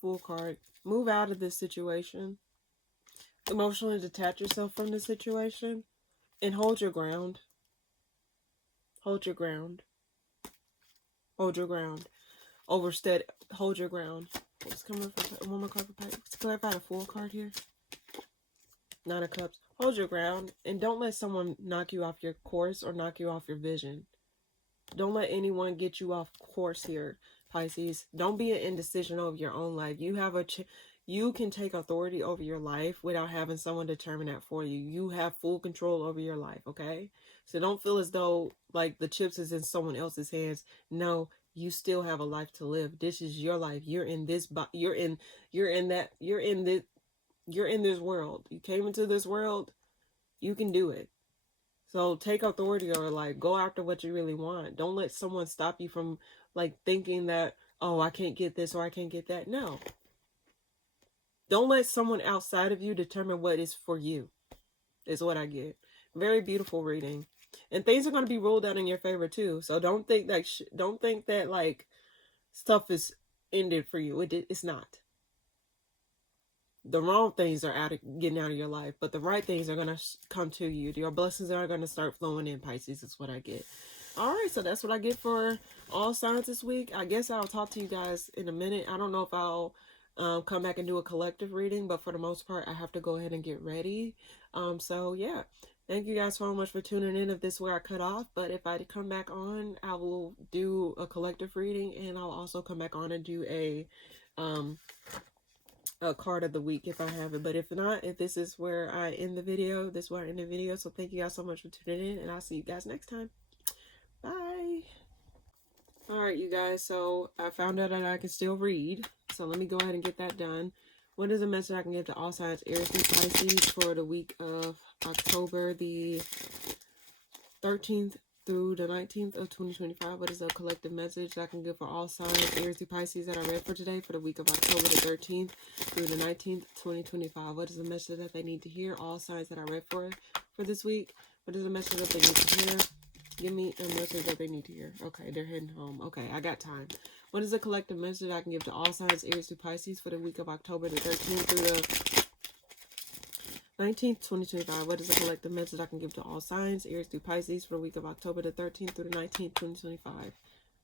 Full card. Move out of this situation. Emotionally detach yourself from the situation. And hold your ground. Hold your ground. Hold your ground. Overstead. Hold your ground. What's coming for one more card for Pisces? Let's clarify the full card here. Nine of Cups. Hold your ground. And don't let someone knock you off your course or knock you off your vision. Don't let anyone get you off course here, Pisces. Don't be an indecision of your own life. You have You can take authority over your life without having someone determine that for you. You have full control over your life, okay? So don't feel as though like the chips is in someone else's hands. No, you still have a life to live. This is your life. You're in this you're in this world. You came into this world. You can do it. So take authority over life. Go after what you really want. Don't let someone stop you from like thinking that, oh, I can't get this or I can't get that. No. Don't let someone outside of you determine what is for you, is what I get. Very beautiful reading. And things are going to be rolled out in your favor too. So don't think that like stuff is ended for you. It's not. The wrong things are getting out of your life, but the right things are going to come to you. Your blessings are going to start flowing in, Pisces. Is what I get. All right, so that's what I get for all signs this week. I guess I'll talk to you guys in a minute. I don't know if I'll come back and do a collective reading, but for the most part, I have to go ahead and get ready. So yeah, thank you guys so much for tuning in. If this is where I cut off, but if I come back on, I will do a collective reading, and I'll also come back on and do a card of the week if I have it. But if not, if this is where I end the video, this is where I end the video. So thank you guys so much for tuning in, and I'll see you guys next time. Bye. Alright, you guys, so I found out that I can still read. So let me go ahead and get that done. What is a message I can give to all signs, Aries and Pisces for the week of October the 13th through the 19th of 2025? What is a collective message that I can give for all signs, Aries and Pisces that I read for today for the week of October the 13th through the 19th, 2025? What is the message that they need to hear? All signs that I read for this week. What is the message that they need to hear? Give me a message that they need to hear. Okay, they're heading home. Okay, I got time. What is a collective message I can give to all signs, Aries to Pisces for the week of October the 13th through the 19th, 2025? What is a collective message I can give to all signs, Aries to Pisces for the week of October the 13th through the 19th, 2025?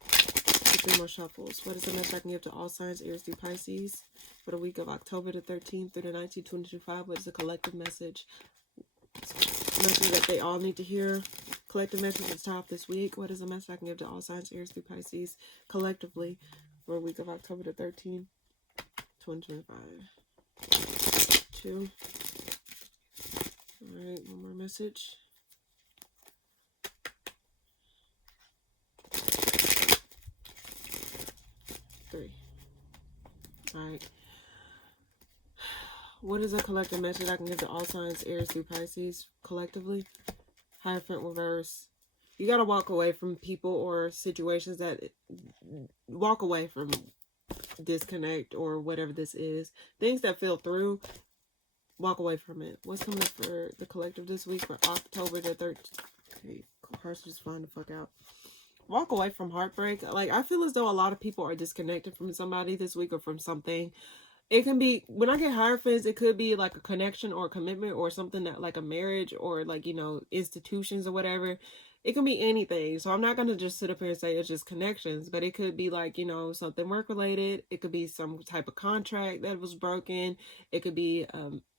3 more shuffles. What is the message I can give to all signs, Aries to Pisces for the week of October the 13th through the 19th, 2025? What is a collective message that they all need to hear? Collective message at the top this week. What is the message I can give to all signs, Aries through Pisces collectively for a week of October the 13th, 2025? 2. Alright, one more message. 3. Alright. What is a collective message I can give to all signs, Aries through Pisces collectively? Hierophant reverse. You got to walk away from people or situations that walk away from disconnect or whatever this is. Things that fell through, walk away from it. What's coming for the collective this week for October the 13th? Okay, cards just flying the fuck out. Walk away from heartbreak. Like, I feel as though a lot of people are disconnected from somebody this week or from something. It can be, when I get Hierophants, it could be like a connection or a commitment or something that like a marriage or like, you know, institutions or whatever. It can be anything. So I'm not going to just sit up here and say it's just connections, but it could be like, you know, something work related. It could be some type of contract that was broken. It could be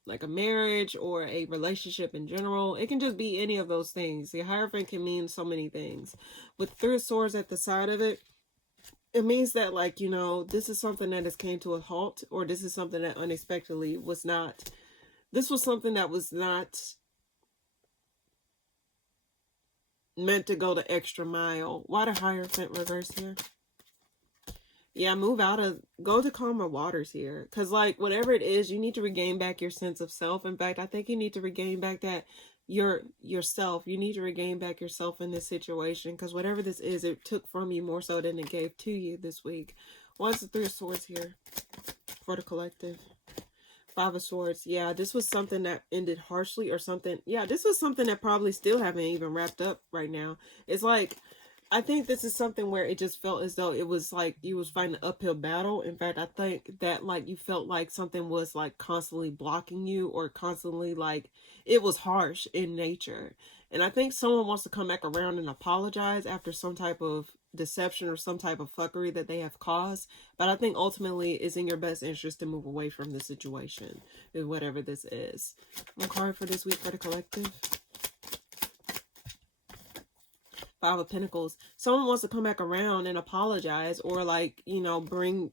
like a marriage or a relationship in general. It can just be any of those things. The Hierophant can mean so many things. With 3 of Swords at the side of it, it means that, like, you know, this is something that has came to a halt, or this is something that unexpectedly was not, this was something that was not meant to go the extra mile. Why the Hierophant reverse here? Yeah, move out of, go to calmer waters here. Because, like, whatever it is, you need to regain back your sense of self. In fact, I think you need to regain back that yourself. You need to regain back yourself in this situation, because whatever this is, it took from you more so than it gave to you this week. What's the 3 of Swords here for the collective? 5 of Swords. Yeah, this was something that ended harshly or something. Yeah, this was something that probably still haven't even wrapped up right now. It's like, I think this is something where it just felt as though it was like you was fighting an uphill battle. In fact, I think that like you felt like something was like constantly blocking you, or constantly like it was harsh in nature. And I think someone wants to come back around and apologize after some type of deception or some type of fuckery that they have caused. But I think ultimately it's in your best interest to move away from the situation, whatever this is. One card for this week for the collective. 5 of Pentacles. Someone wants to come back around and apologize, or like, you know, bring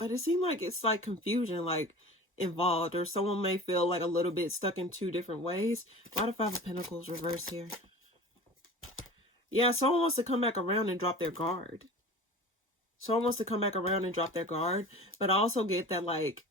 But it seemed like it's like confusion, like involved, or someone may feel like a little bit stuck in two different ways. Why the Five of Pentacles reverse here? Yeah, someone wants to come back around and drop their guard. Someone wants to come back around and drop their guard. But I also get that, like,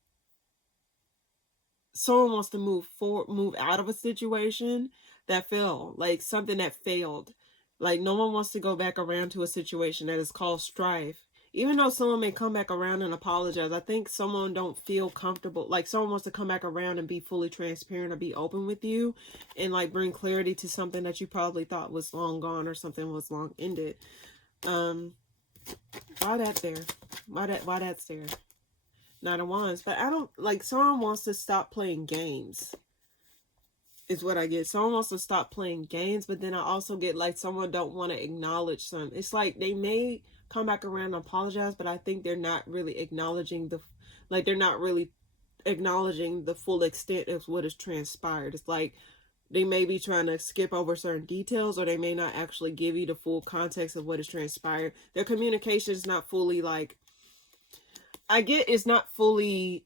someone wants to move out of a situation that failed, like something that failed. Like, no one wants to go back around to a situation that is called strife. Even though someone may come back around and apologize, I think someone don't feel comfortable. Like, someone wants to come back around and be fully transparent or be open with you and, like, bring clarity to something that you probably thought was long gone or something was long ended. Why that there? Why that's there? Nine of Wands. But I don't, like, someone wants to stop playing games is what I get. Someone wants to stop playing games, but then I also get, like, someone don't want to acknowledge some. It's like they may come back around and apologize, but I think they're not really acknowledging they're not really acknowledging the full extent of what has transpired. It's like they may be trying to skip over certain details, or they may not actually give you the full context of what has transpired. Their communication is not fully, like, I get it's not fully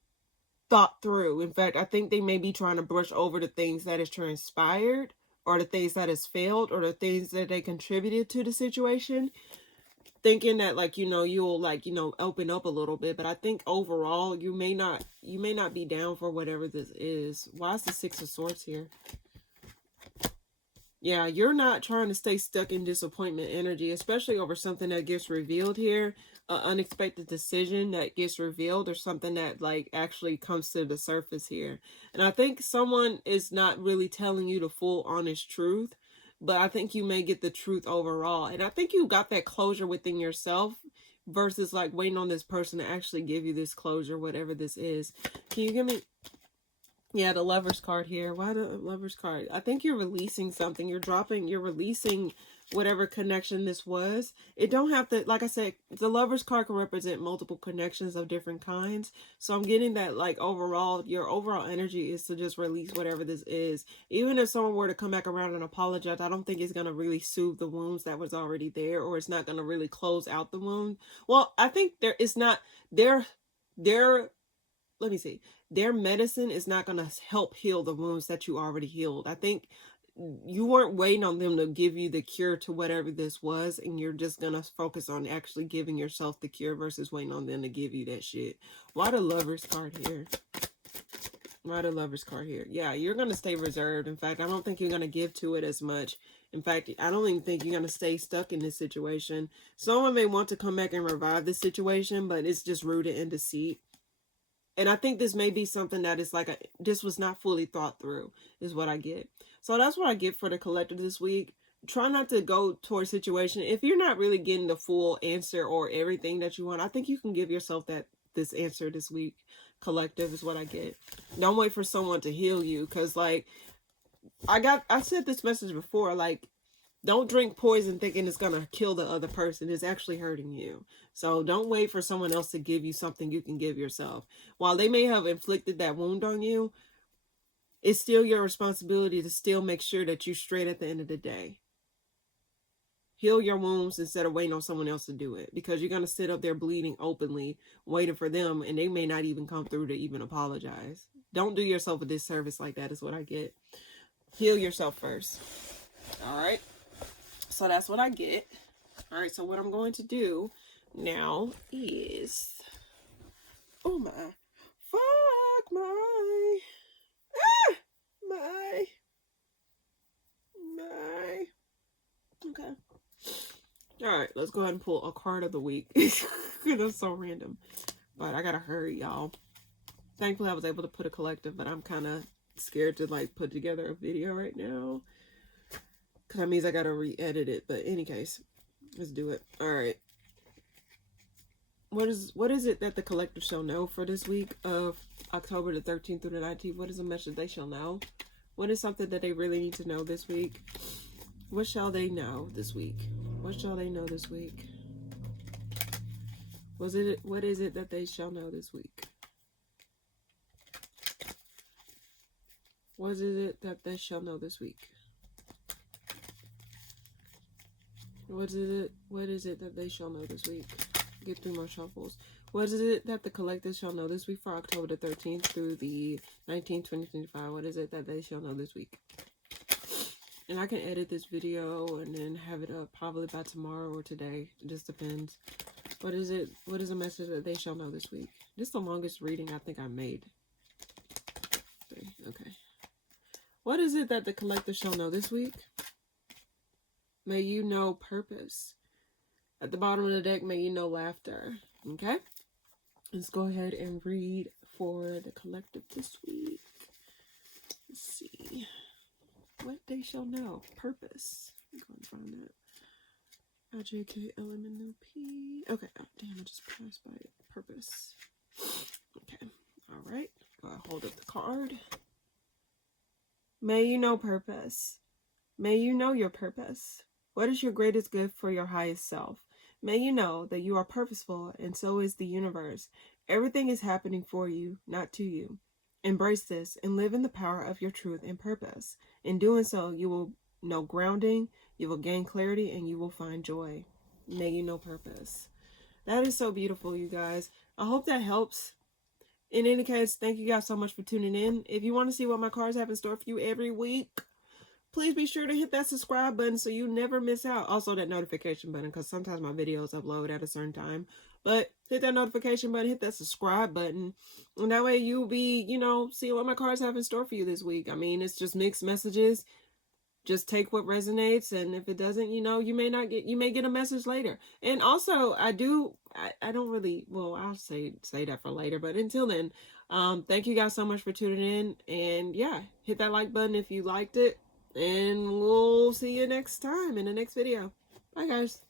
thought through. In fact, I think they may be trying to brush over the things that has transpired, or the things that has failed, or the things that they contributed to the situation, thinking that, like, you know, you'll, like, you know, open up a little bit. But I think overall you may not be down for whatever this is. Why is the Six of Swords here? Yeah, you're not trying to stay stuck in disappointment energy, especially over something that gets revealed here. An unexpected decision that gets revealed, or something that, like, actually comes to the surface here. And I think someone is not really telling you the full honest truth, but I think you may get the truth overall. And I think you got that closure within yourself versus, like, waiting on this person to actually give you this closure, whatever this is. Can you give me... Yeah, the Lover's card here. Why the Lover's card? I think you're releasing something. You're releasing whatever connection this was. It don't have to, like I said, the Lover's card can represent multiple connections of different kinds. So I'm getting that, like, overall, your overall energy is to just release whatever this is. Even if someone were to come back around and apologize, I don't think it's going to really soothe the wounds that was already there, or it's not going to really close out the wound. Well, I think let me see. Their medicine is not going to help heal the wounds that you already healed. I think you weren't waiting on them to give you the cure to whatever this was, and you're just going to focus on actually giving yourself the cure versus waiting on them to give you that shit. Why the Lover's card here? Why the Lover's card here? Yeah, you're going to stay reserved. In fact, I don't think you're going to give to it as much. In fact, I don't even think you're going to stay stuck in this situation. Someone may want to come back and revive this situation, but it's just rooted in deceit. And I think this may be something that is like this was not fully thought through, is what I get. So that's what I get for the collective this week. Try not to go towards situation. If you're not really getting the full answer or everything that you want, I think you can give yourself this answer this week. Collective is what I get. Don't wait for someone to heal you. Because, like, I said this message before, like, don't drink poison thinking it's going to kill the other person. It's actually hurting you. So don't wait for someone else to give you something you can give yourself. While they may have inflicted that wound on you, it's still your responsibility to still make sure that you're straight at the end of the day. Heal your wounds instead of waiting on someone else to do it. Because you're going to sit up there bleeding openly, waiting for them, and they may not even come through to even apologize. Don't do yourself a disservice like that is what I get. Heal yourself first. All right. So that's what I get. All right, so what I'm going to do now is, oh my, fuck my, okay. All right, let's go ahead and pull a card of the week. That's so random, but I gotta hurry, y'all. Thankfully, I was able to put a collective, but I'm kind of scared to, like, put together a video right now. Because that means I gotta re-edit it. But in any case, let's do it. Alright. What is it that the collective shall know for this week of October the 13th through the 19th? What is a message they shall know? What is something that they really need to know this week? What shall they know this week? What shall they know this week? What is it that they shall know this week? What is it that they shall know this week? What is it that they shall know this week? Get 3 more shuffles. What is it that the collective shall know this week for October the 13th through the 19th, 2025? What is it that they shall know this week? And I can edit this video and then have it up probably by tomorrow or today. It just depends. What is it? What is the message that they shall know this week? This is the longest reading I think I made. Okay. What is it that the collective shall know this week? May you know purpose. At the bottom of the deck, may you know laughter. Okay? Let's go ahead and read for the collective this week. Let's see. What they shall know. Purpose. I'm going to find that. IJKLMNOP. Okay. Oh, damn, I just passed by it. Purpose. Okay. All right. Hold up the card. May you know purpose. May you know your purpose. What is your greatest gift for your highest self? May you know that you are purposeful, and so is the universe. Everything is happening for you, not to you. Embrace this and live in the power of your truth and purpose. In doing so, you will know grounding, you will gain clarity, and you will find joy. May you know purpose. That is so beautiful, you guys. I hope that helps. In any case, thank you guys so much for tuning in. If you want to see what my cards have in store for you every week, please be sure to hit that subscribe button so you never miss out. Also that notification button, because sometimes my videos upload at a certain time. But hit that notification button, hit that subscribe button. And that way you'll be, you know, seeing what my cards have in store for you this week. I mean, it's just mixed messages. Just take what resonates, and if it doesn't, you know, you may get a message later. And also, I don't really, well, I'll say that for later, but until then, thank you guys so much for tuning in, and yeah, hit that like button if you liked it, and we'll see you next time in the next video. Bye, guys.